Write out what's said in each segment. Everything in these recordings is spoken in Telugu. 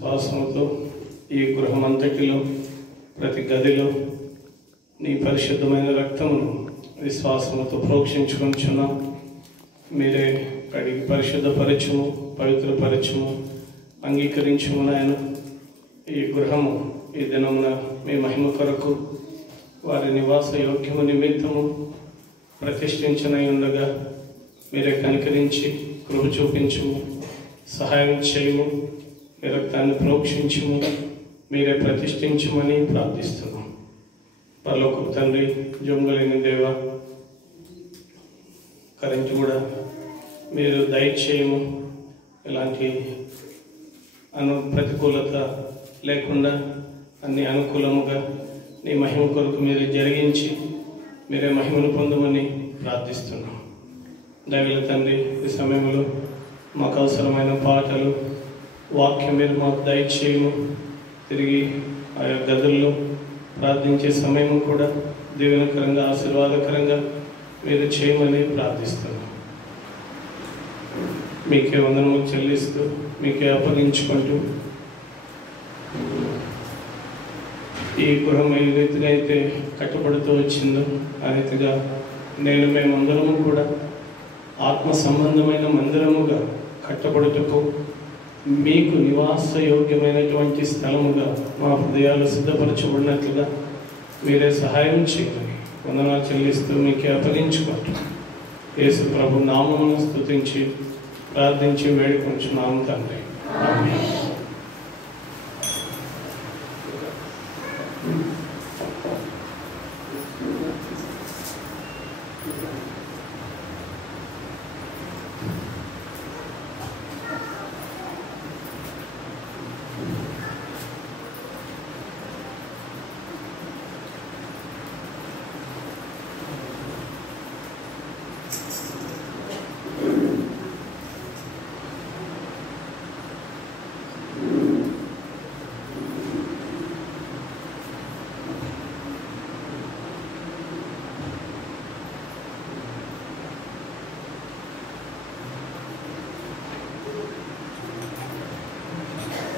విశ్వాసముతో ఈ గృహమంతటిలో ప్రతి గదిలో నీ పరిశుద్ధమైన రక్తమును విశ్వాసముతో ప్రోక్షించుకొనిచున్నాం. మీరే కడిగి పరిశుద్ధపరచుము, పవిత్రపరచుము, అంగీకరించుము నాయన. ఈ గృహము ఈ దినమున మీ మహిమ కొరకు వారి నివాస యోగ్యము నిమిత్తము ప్రతిష్ఠించనై ఉండగా మీరే కనికరించి కృప చూపించుము, సహాయం చేయము, మీ రక్తాన్ని ప్రోక్షించుము, మీరే ప్రతిష్ఠించుమని ప్రార్థిస్తున్నాం. పరలోకపు తండ్రి, జొంగలేని దేవ, కరెంటు కూడా మీరు దయచేయము. ఇలాంటి ప్రతికూలత లేకుండా అన్ని అనుకూలముగా నీ మహిమ కొరకు మీరే జరిగించి మీరే మహిమను పొందమని ప్రార్థిస్తున్నాం. దయగల తండ్రి, ఈ సమయంలో మాకు అవసరమైన పాటలు, వాక్యం మీరు మాకు దయచేయము. తిరిగి ఆయా గదుల్లో ప్రార్థించే సమయం కూడా దీవెనకరంగా, ఆశీర్వాదకరంగా మీరు చేయమని ప్రార్థిస్తున్నాం. మీకే వందనము చెల్లిస్తూ, మీకే అప్పగించుకుంటూ, ఈ గృహం ఏ రీతిగా అయితే కట్టుబడుతూ వచ్చిందో ఆ రీతిగా మేమందరము కూడా ఆత్మ సంబంధమైన మందిరముగా కట్టబడుటకు మీకు నివాస యోగ్యమైనటువంటి స్థలముగా మా హృదయాలు సిద్ధపరచబడినట్లుగా మీరే సహాయం చేయమని వందనాలు చెల్లిస్తూ మీకే అప్పగించుకుంటూ యేసు ప్రభు నామమును స్తుతించి ప్రార్థించి వేడుకొంచున్నాము తండ్రి. ఆమేన్.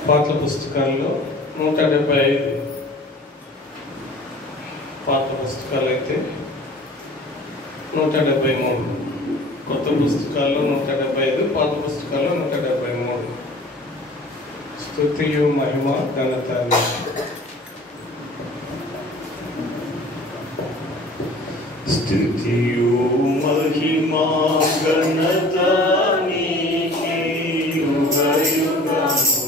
పాటల పుస్తకాల్లో 175, పాత పుస్తకాలు అయితే 173, కొత్త పుస్తకాల్లో 175, పాత పుస్తకాల్లో 173. స్తుతియు మహిమ ఘనత స్తుతియు మహిమ ఘనత నీకే యుగ యుగము.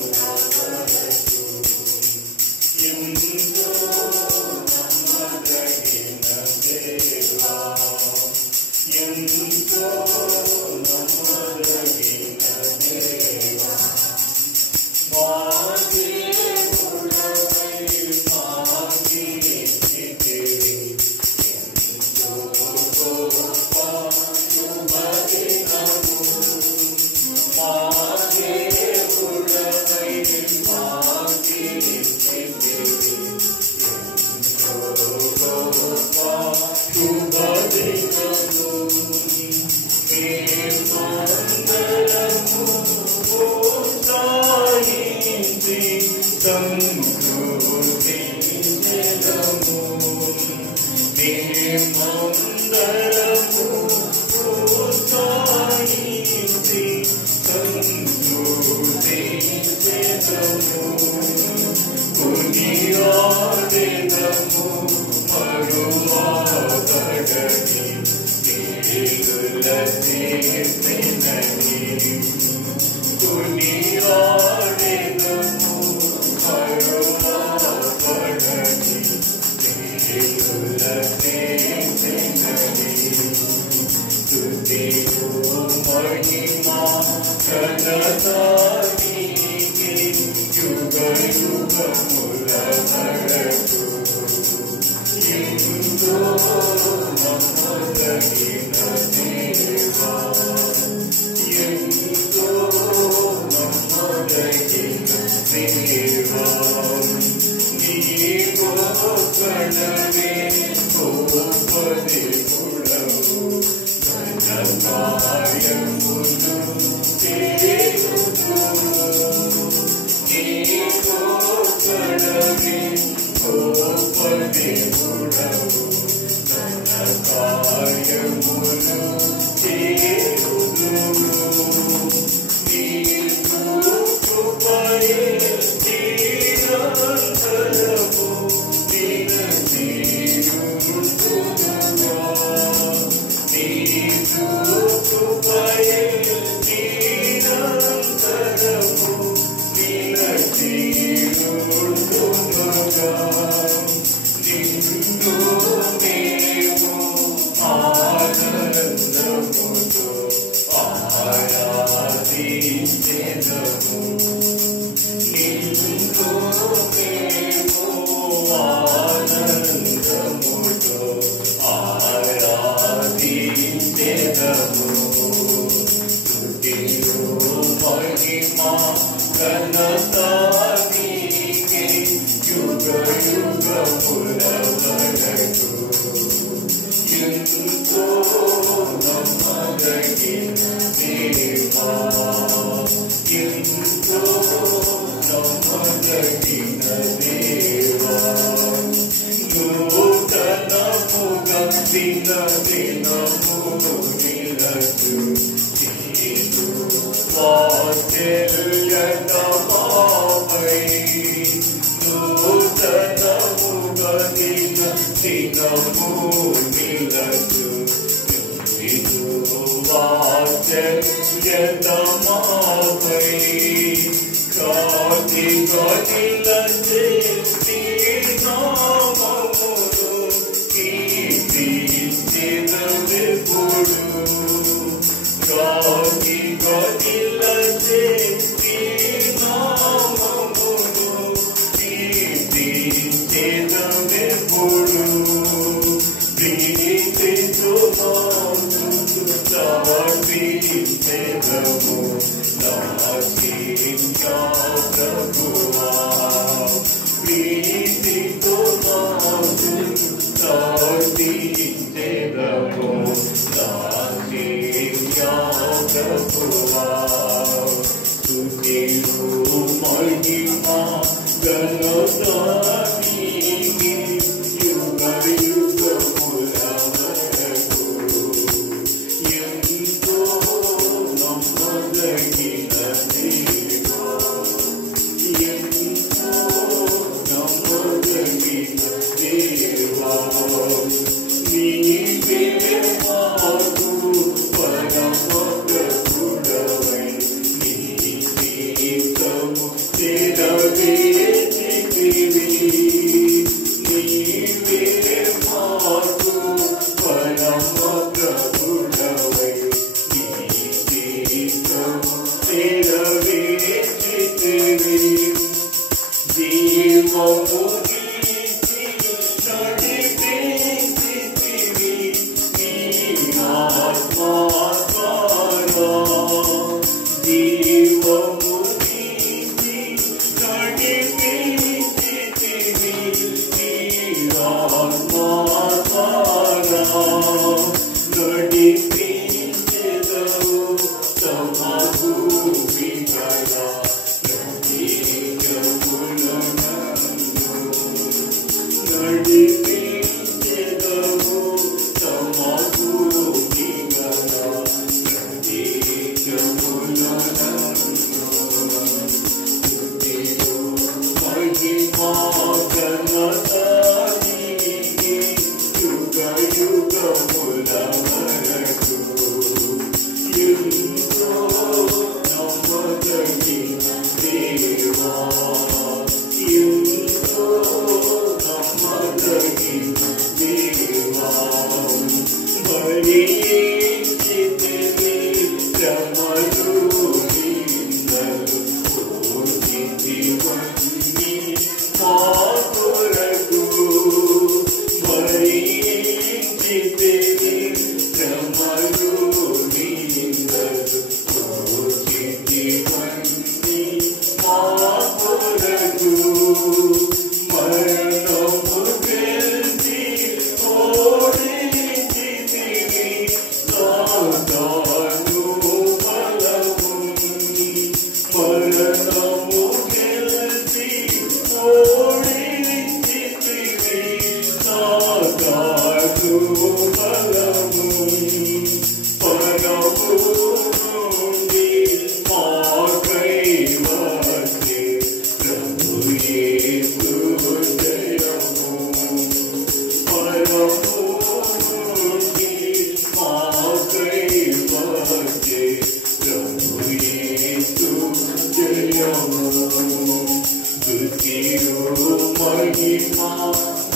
Oh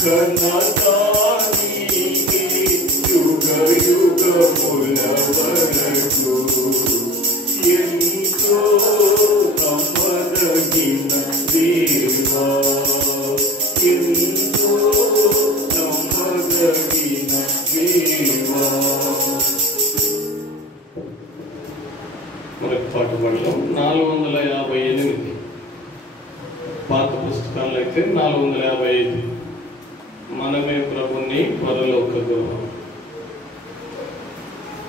ఘనతానికి యుగ యుగముల వరకు ఎంతో నమ్మదగిన దేవా, ఎంతో నమ్మదగిన దేవా. మనకు పాట పడడం 458. పాత పుస్తకాల్లో అయితే 455. మనమే ప్రభుని పరలోక గృహం.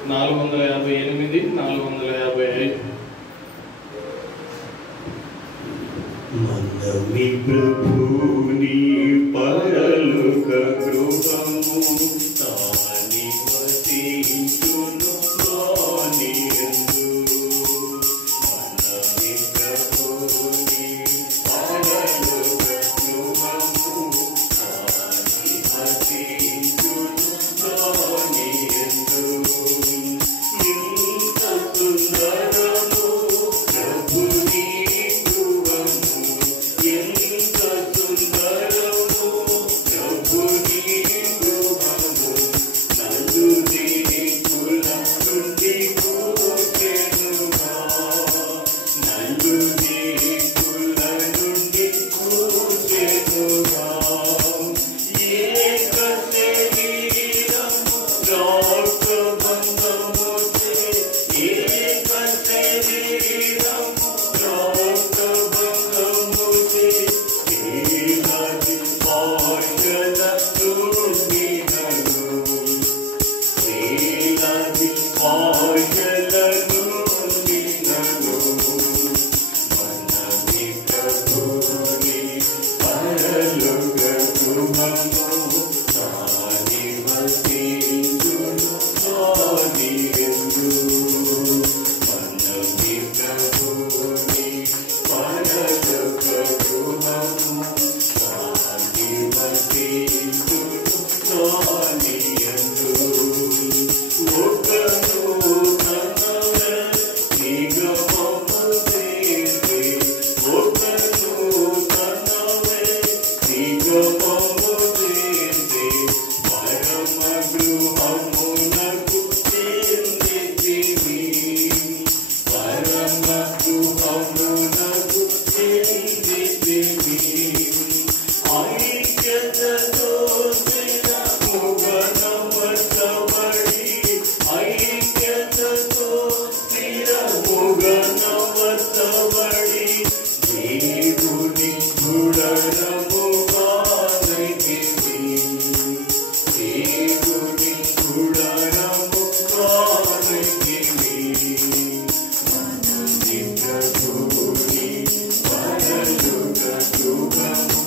458, 455. మనమే ప్రభుని పరలోక గృహము, తాని వసించును వానియందు. మనమే ప్రభుని పరలోక గృహము, తాని వసించును వానియందు. ఇంత సుందరము ప్రభుని గృహము, ఎంత సుందరము ప్రభుని గృహము. నలుదిక్కుల నుండి కూర్చెనుగా, నలుదిక్కుల నుండి కూర్చెనుగా. ఏక శరీరము రక్తబంధముచే, ఏక శరీరము రక్తబంధముచే. వేలాది భాషల నుండినను, వేలాది భాషల నుండినను. మనమే ప్రభుని పరలోక గృహము, తాని వసించును వానియందు. మనమే ప్రభుని పరలోక గృహము, తాని వసించును వానియందు. ఒకను తన నిగమము చేసి, ఒకను తన నిగమము చేసి, పరమ గృహమునకు చెందితివి, పరమ గృహమునకు చెందితివి. ఐక్యతతో స్థిరముగా నమర్చబడి, ఐక్యతతో స్థిరముగా నమర్చబడి, దేవుని గుడారముగానైతివి, దేవుని గుడారముగానైతివి. మనమే ప్రభుని పరలోక గృహము,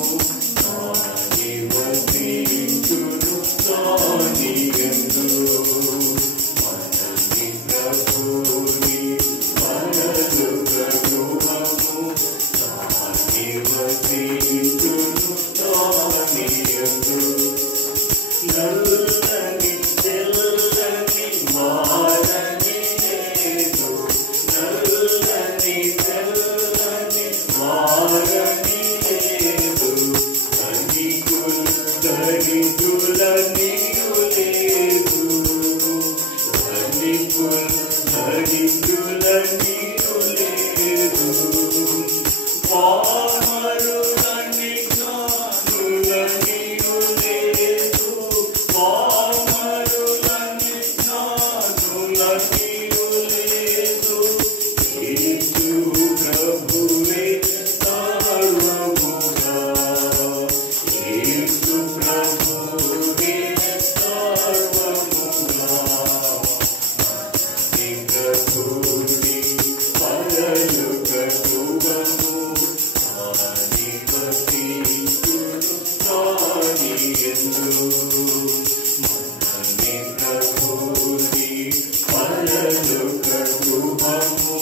తాని వసించును వానియందు. మనమే ప్రభుని పరలోక గృహము, తాని వసించును వానియందు. నల్లని తెల్లని మారని లేదు, నల్లని తెల్లని మారని లేదు. ధనికులనియు లేదు, ధనికులనియు లేదు. పామరులని జ్ఞానులనియు లేదు, పామరులని జ్ఞానులనియు లేదు. యేసు ప్రభువే సర్వముగా, యేసు ప్రభువే సర్వముగా. మనమే ప్రభుని పరలోక గృహము, తాని వసించును వానియందు. మనమే ప్రభుని పరలోక గృహము,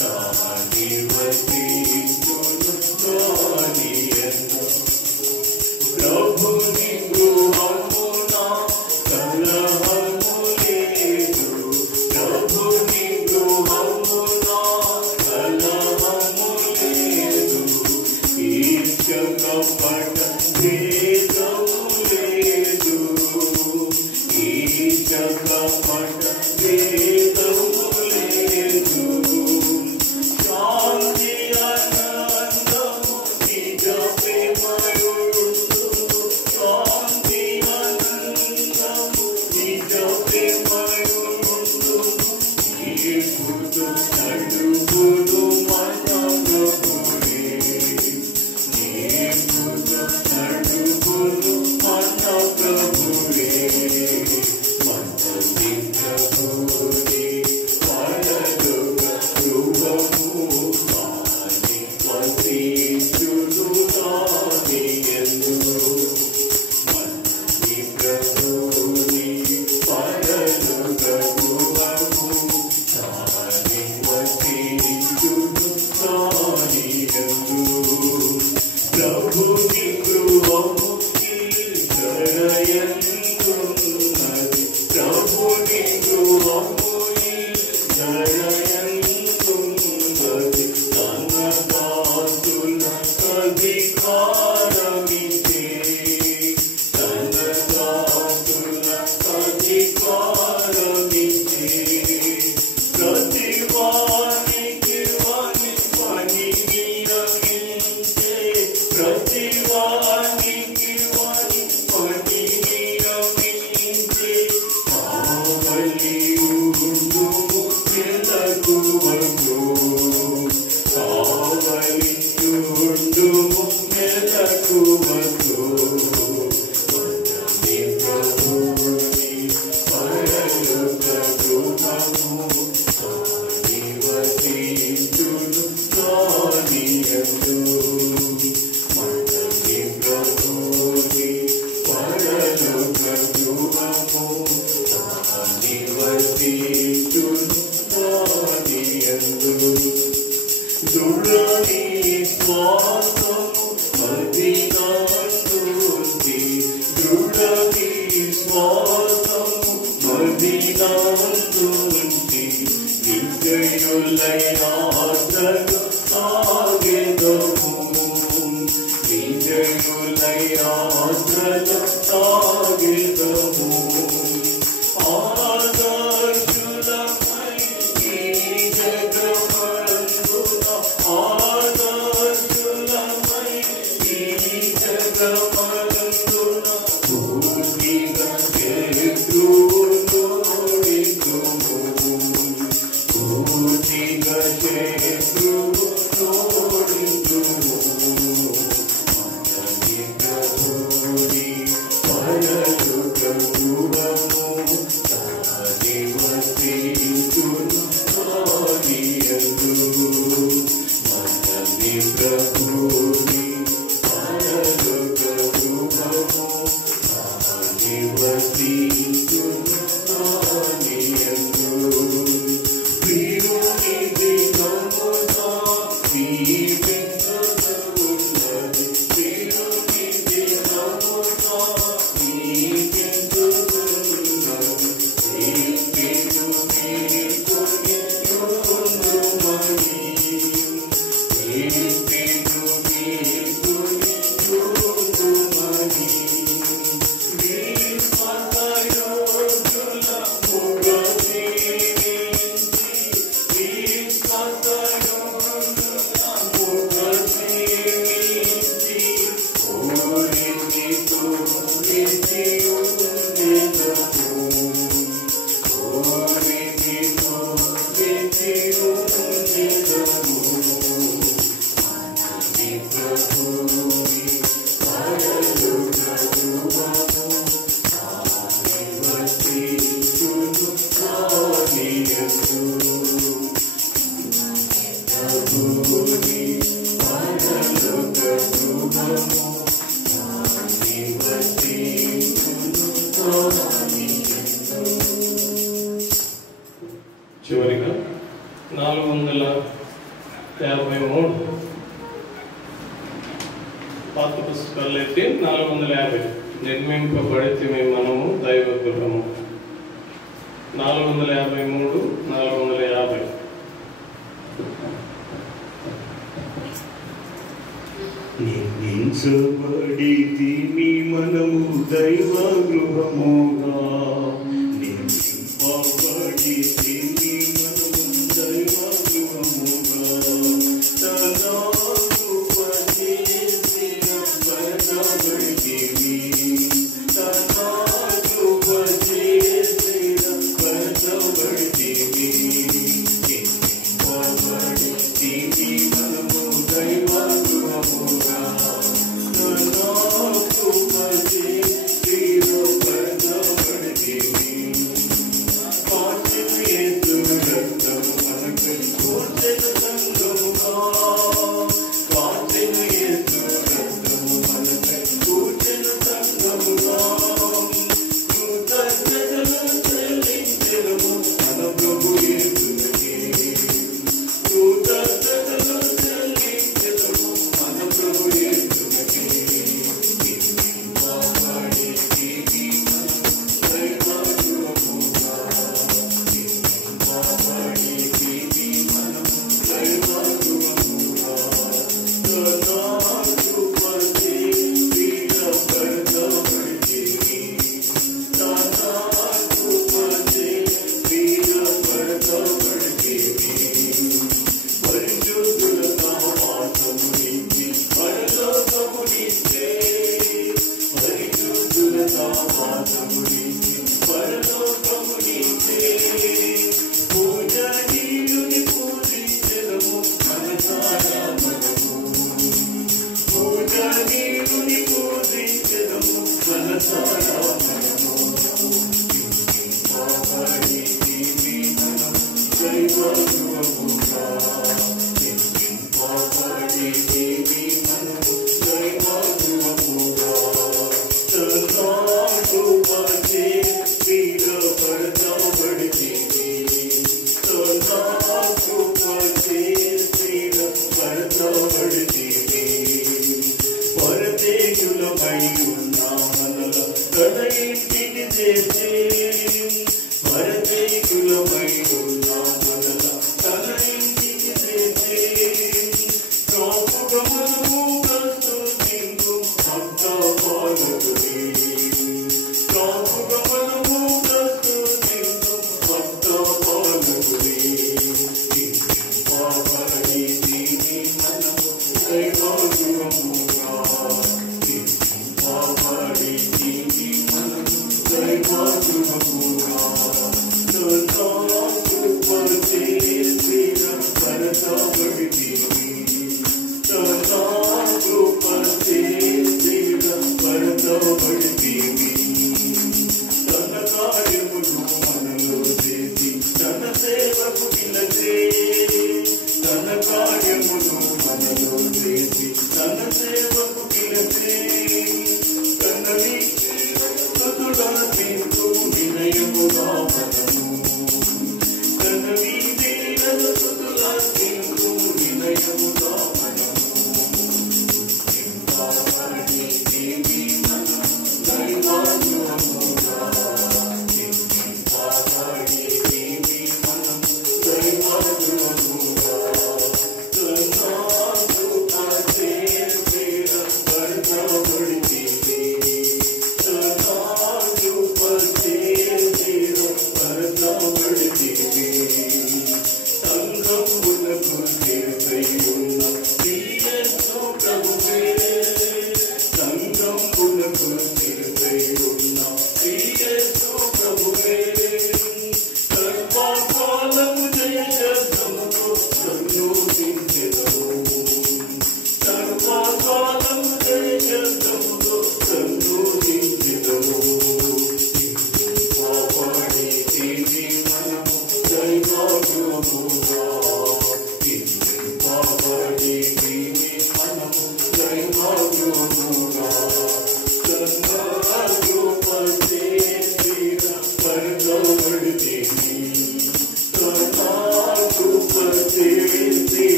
తాని వసించును వానియందు. ప్రభుని గృహమున కలహము లేదు, ప్రభుని గృహమున కలహము లేదు. ఈర్ష్య కపట భేదము చివరిగా 453 పాత పుస్తకాలు ఎత్తి 450 నిర్మింపబడితే మనము దైవ గృహము 453 450 నిర్మించబడితిమి మనము దైవ గృహముగా నిర్మింపబడితిమి మనము దైవ గృహముగా తన కృప చేసిన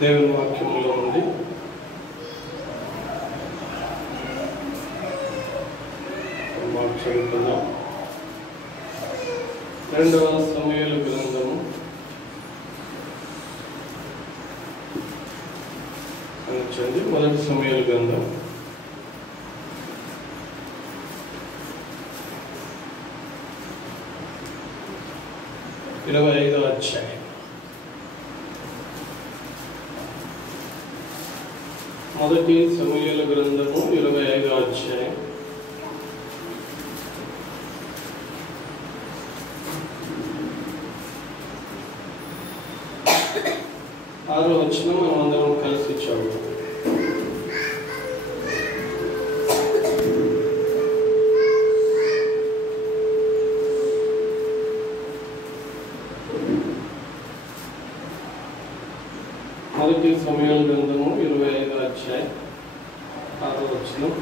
దేవుని వాక్యంలో ఉంది. చదువుకుందాం. 2వ సమూయేలు గ్రంథము 1 సమూయేలు గ్రంథం 25వ అధ్యాయం. మొదటి సమూయేలు గ్రంథము 25వ అధ్యాయం 6వ వచనం మనం అందరం కలిసి చదువుతాం. 6వ వచనం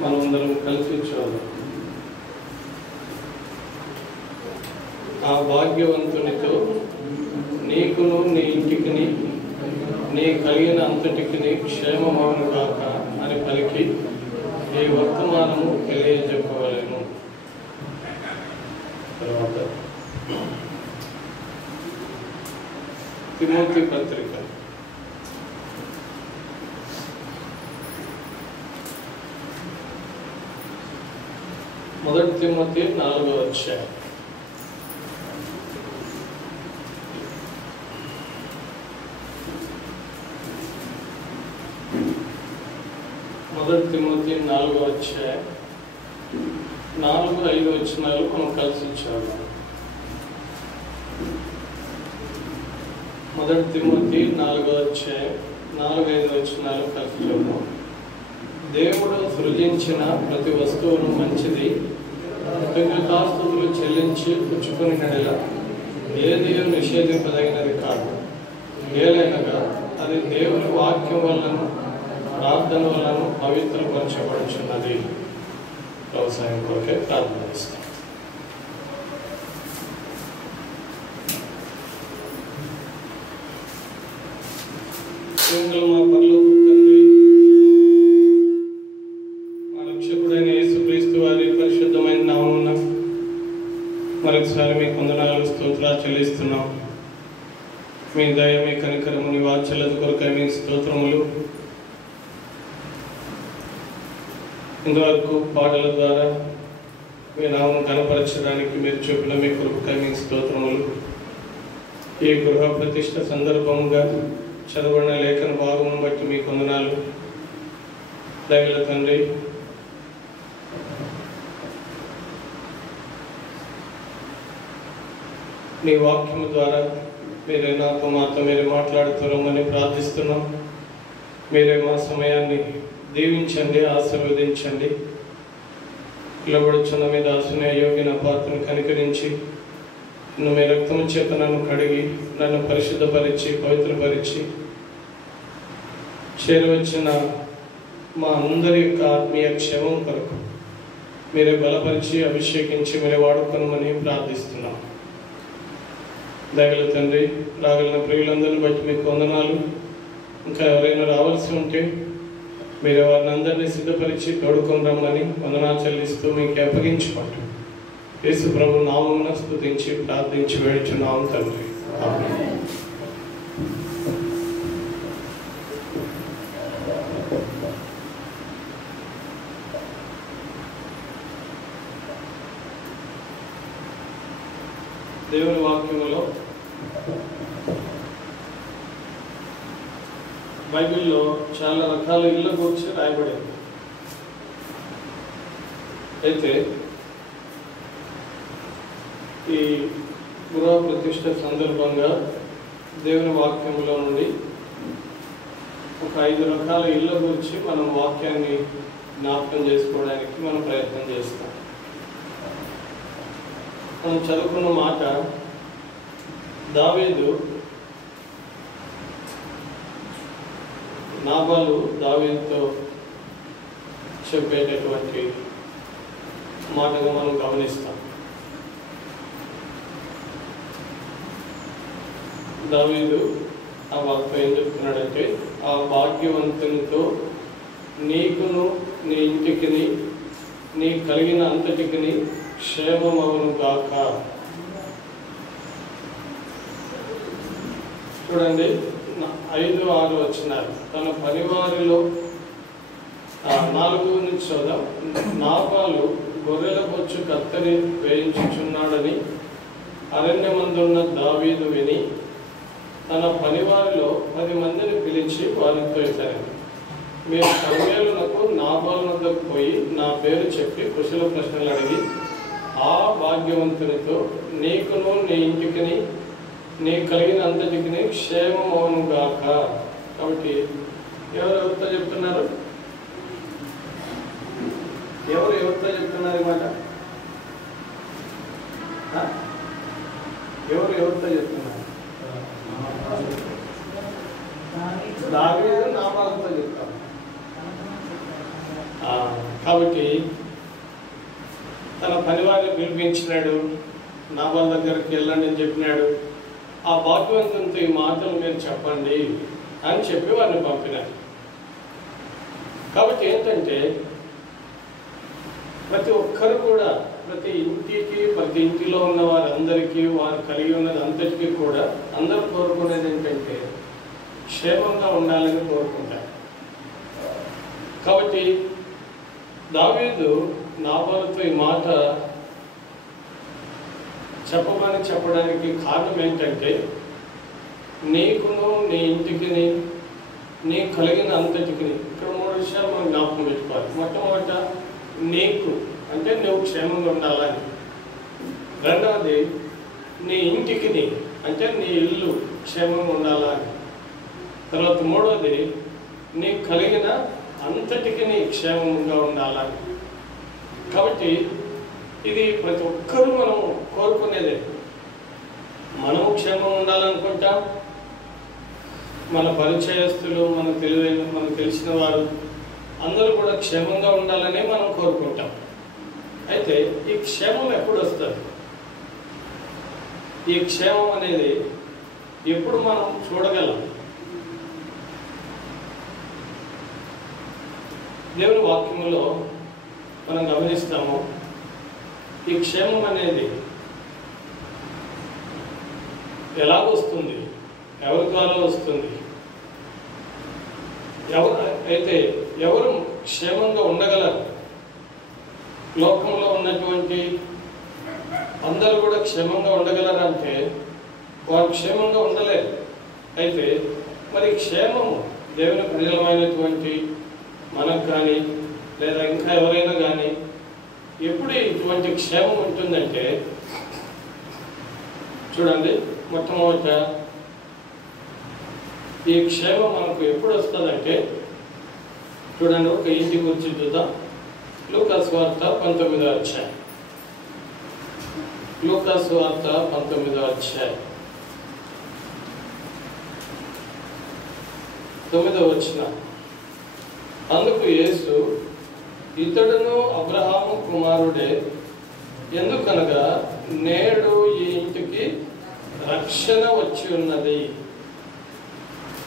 మనమందరం కలిసి చూద్దాం. ఆ భాగ్యవంతునితో నీకును నీ ఇంటికిని నీ కలిగిన అంతటికిని క్షేమమవును గాక అని పలికి ఈ వర్తమానము తెలియజెప్పవలెను. తర్వాత తిమోతి పత్రిక 1 తిమోతి 4వ అధ్యాయం. తిమోతి 4వ అధ్యాయం 4-5 వచనాలు మనం కలిసి చదువుదాం. 1 తిమోతి 4వ అధ్యాయం 4-5 వచనాలు కలిసి చదువుదాం. దేవుడు సృజించిన ప్రతి వస్తువును మంచిది, కృతజ్ఞతాస్తుతులు చెల్లించి పుచ్చుకుని నెల ఏది నిషేధింపదగినది కాదు. ఏలైనగా అది దేవుని వాక్యం వలన ప్రార్థన వలన పవిత్రపరచబడుచున్నది. వ్యవసాయం కొరకే ప్రార్థన చేస్తాం. మా పరలోక తండ్రి, మా రక్షకుడైన యేసుక్రీస్తు వారి పరిశుద్ధమైన నామమున మరొకసారి మీకు వందనాలు స్తోత్రాలు చెల్లిస్తున్నాం. మీ దయ, మీ కనికరము, నీ వాత్సల్యత కొరకై మీ స్తోత్రములు. ఇంతవరకు పాటల ద్వారా మీ నామం కనపరచడానికి మీరు చూపిన మీ కృపకై మీ స్తోత్రములు. ఈ గృహ ప్రతిష్ట సందర్భంగా చదవబడిన లేఖన భాగమును బట్టి మీకు వందనాలు. దయగల తండ్రి, నీ వాక్యము ద్వారా మీరే నాతో మాతో మీరే మాట్లాడుతున్నామని ప్రార్థిస్తున్నాం. మీరే మా సమయాన్ని దీవించండి, ఆశీర్వదించండి. నిలబడుచున్న మీ దాసుని అయోగ్య పాత్రను కనికరించి నువ్వు మీ రక్తము చేత నన్ను కడిగి నన్ను పరిశుద్ధపరిచి పవిత్రపరిచి చేరవచ్చిన మా అందరి యొక్క ఆత్మీయ క్షేమం కొరకు మీరే బలపరిచి అభిషేకించి మీరే వాడుకోనమని ప్రార్థిస్తున్నాం. దయగల తండ్రి, రాగలిగిన ప్రియులందరిని బట్టి మీకు వందనాలు. ఇంకా ఎవరైనా రావాల్సి ఉంటే మీరు వారిని అందరినీ సిద్ధపరిచి తోడుకొని రమ్మని వందనాలు చెల్లిస్తూ మీకు అప్పగించుకోండి. యేసు ప్రభు నామమున స్తుతించి ప్రార్థించి వేడుచున్నాము తండ్రి. ఆమేన్. దేవుని వాక్యములో బైబిల్లో చాలా రకాల ఇళ్ళ గురించి రాయబడింది. అయితే ఈ గృహ ప్రతిష్ట సందర్భంగా దేవుని వాక్యములో నుండి ఒక 5 రకాల ఇళ్ళ గురించి మనం వాక్యాన్ని జ్ఞాపకం చేసుకోవడానికి మనం ప్రయత్నం చేస్తాం. మనం చదువుకున్న మాట, దావీదు నాబాలు దావీదుతో చెప్పేటటువంటి మాటగా మనం గమనిస్తాం. దావీదు ఆ వాక్యం ఏం చెప్తున్నాడంటే, ఆ భాగ్యవంతునితో నీకును నీ ఇంటికిని నీ కలిగిన అంతటికిని క్షేమమవును గాక. చూడండి, 5-6 వచనాలు. తన పనివారిలో 4 నుంచి చూద్దాం. నాబాలు గొర్రెల బొచ్చు కత్తెరి వేయించుచున్నాడని అరణ్యమందున్న దావీదు విని తన పనివారిలో 10 మందిని పిలిచి వారితో ఇతని, మీరు కర్మేలునకు నాబాలు వద్దకు పోయి నా పేరు చెప్పి కుశల ప్రశ్నలు అడిగి ఆ భాగ్యవంతునితో నీకును నీ ఇంటికిని నీ కలిగిన అంతటికిని క్షేమమవును గాక. కాబట్టి ఎవరెవరితో చెప్తున్నారు? ఎవరితో చెప్తున్నారు ఈ మాట? ఎవరితో చెప్తున్నారు? దావీదు నాబాలుతో చెప్తారు. కాబట్టి తన పనివారిని పిలిపించినాడు, నాబాల్ దగ్గరికి వెళ్ళండి అని చెప్పినాడు. ఆ భాగ్యవంతునితో ఈ మాటలు మీరు చెప్పండి అని చెప్పి వారిని పంపినారు. కాబట్టి ఏంటంటే ప్రతి ఒక్కరు కూడా, ప్రతి ఇంటికి, ప్రతి ఇంటిలో ఉన్న వారందరికీ, వారు కలిగి ఉన్నది అంతటికీ కూడా అందరూ కోరుకునేది ఏంటంటే క్షేమంగా ఉండాలని కోరుకుంటారు. కాబట్టి దావీదు నాబాలుతో ఈ మాట చెప్పడానికి కారణం ఏంటంటే, నీకును నీ ఇంటికి నీ కలిగిన అంతటికి, ఇక్కడ 3 విషయాలు మనం జ్ఞాపకం పెట్టుకోవాలి. మొట్టమొదట నీకు అంటే నువ్వు క్షేమంగా ఉండాలని, రెండవది నీ ఇంటికి అంటే నీ ఇల్లు క్షేమంగా ఉండాలని, తర్వాత మూడవది నీ కలిగిన అంతటికి నీ క్షేమంగా ఉండాలని. కాబట్టి ఇది ప్రతి ఒక్కరూ మనం కోరుకునేదే. మనము క్షేమంగా ఉండాలనుకుంటాం, మన పరిచయస్తులు, మనకు తెలిసిన వారు అందరూ కూడా క్షేమంగా ఉండాలని మనం కోరుకుంటాం. అయితే ఈ క్షేమం ఎప్పుడు వస్తుంది? ఈ క్షేమం అనేది ఎప్పుడు మనం చూడగలం? దేవుని వాక్యములో మనం గమనిస్తాము, ఈ క్షేమం అనేది ఎలా వస్తుంది, ఎవరి ద్వారా వస్తుంది, ఎవరు క్షేమంగా ఉండగలరు? లోకంలో ఉన్నటువంటి అందరూ కూడా క్షేమంగా ఉండగలరంటే వారు క్షేమంగా ఉండలేరు. అయితే మరి క్షేమము దేవుని ప్రజలమైనటువంటి మనకు కానీ లేదా ఇంకా ఎవరైనా కానీ ఎప్పుడు ఇటువంటి క్షేమం ఉంటుందంటే, చూడండి, మొట్టమొదట ఈ క్షేమం మనకు ఎప్పుడు వస్తుందంటే, చూడండి, ఒక ఇంటి గురించి చూద్దాం. లూకాసు వార్త 19వ అధ్యాయం. లూకాసు వార్త 19వ అధ్యాయం 9వ వచనం. అందుకు యేసు, ఇతడును అబ్రహాము కుమారుడే, ఎందుకనగా నేడు ఈ ఇంటికి రక్షణ వచ్చి ఉన్నది.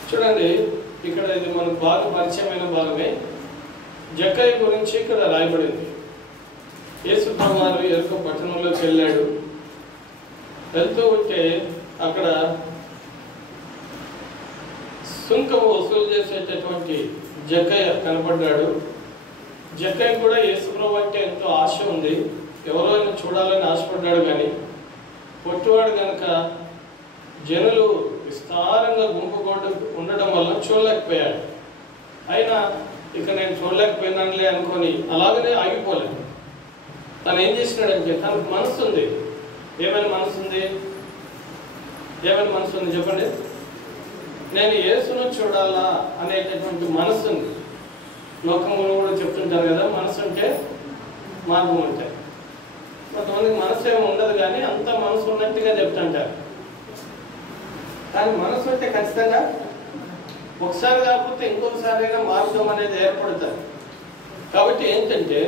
చూడండి, ఇక్కడ ఇది మనకు బాగా పరిచయమైన భాగమే. జక్కయ్య గురించి ఇక్కడ రాయబడింది. యేసు ప్రభువారు ఎరుకో పట్టణంలోకి వెళ్ళాడు. వెళ్తూ ఉంటే అక్కడ సుంకము వసూలు చేసేటటువంటి జక్కయ్య కనపడ్డాడు. జక్కయ్య కూడా యేసు ప్రభు అంటే ఎంతో ఆశ ఉంది, ఎవరో ఆయన చూడాలని ఆశపడ్డాడు. కానీ పొట్టివాడు కనుక జనులు విస్తారంగా గుంపుకొండ ఉండడం వల్ల చూడలేకపోయాడు. అయినా ఇక నేను చూడలేకపోయినానులే అనుకొని అలాగనే ఆగిపోలేదు. తను ఏం చేసినాడంటే, తనకు మనసు ఉంది. ఏమైనా మనసు ఉంది? చెప్పండి. నేను యేసును చూడాలా అనేటటువంటి మనసు ఉంది. లోకంలో కూడా చెప్తుంటారు కదా, మనసు అంటే మార్గం అంటే. కొంతమందికి మనసు ఏమి ఉండదు, కానీ అంత మనసు ఉన్నట్టుగా చెప్తుంటారు. కానీ మనసు అంటే ఖచ్చితంగా ఒకసారి కాకపోతే ఇంకొకసారిగా మార్గం అనేది ఏర్పడుతుంది. కాబట్టి ఏంటంటే,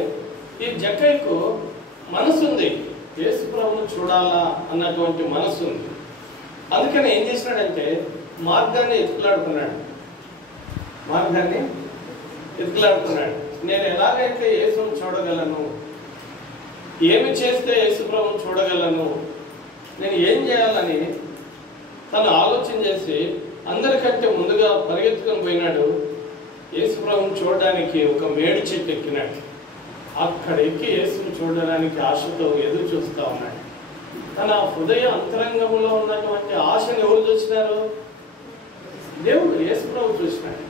ఈ జక్కయ్యకు మనసు ఉంది, యేసు ప్రభువును చూడాలా అన్నటువంటి మనసు ఉంది. అందుకని ఏం చేసినాడంటే మార్గాన్ని ఎత్తులాడుకున్నాడు. నేను ఎలాగైతే యేసును చూడగలను, ఏమి చేస్తే యేసు ప్రభువును చూడగలను, నేను ఏం చేయాలని తను ఆలోచన చేసి అందరికంటే ముందుగా పరిగెత్తుకొని పోయినాడు. యేసు ప్రభువును చూడడానికి ఒక మేడి చెట్టు ఎక్కినాడు. అక్కడ ఎక్కి యేసును చూడడానికి ఆశతో ఎదురు చూస్తూ ఉన్నాడు. తన హృదయ అంతరంగంలో ఉన్నటువంటి ఆశను ఎవరు చూసినారు? దేవుడు, యేసు ప్రభు చూసినాడు.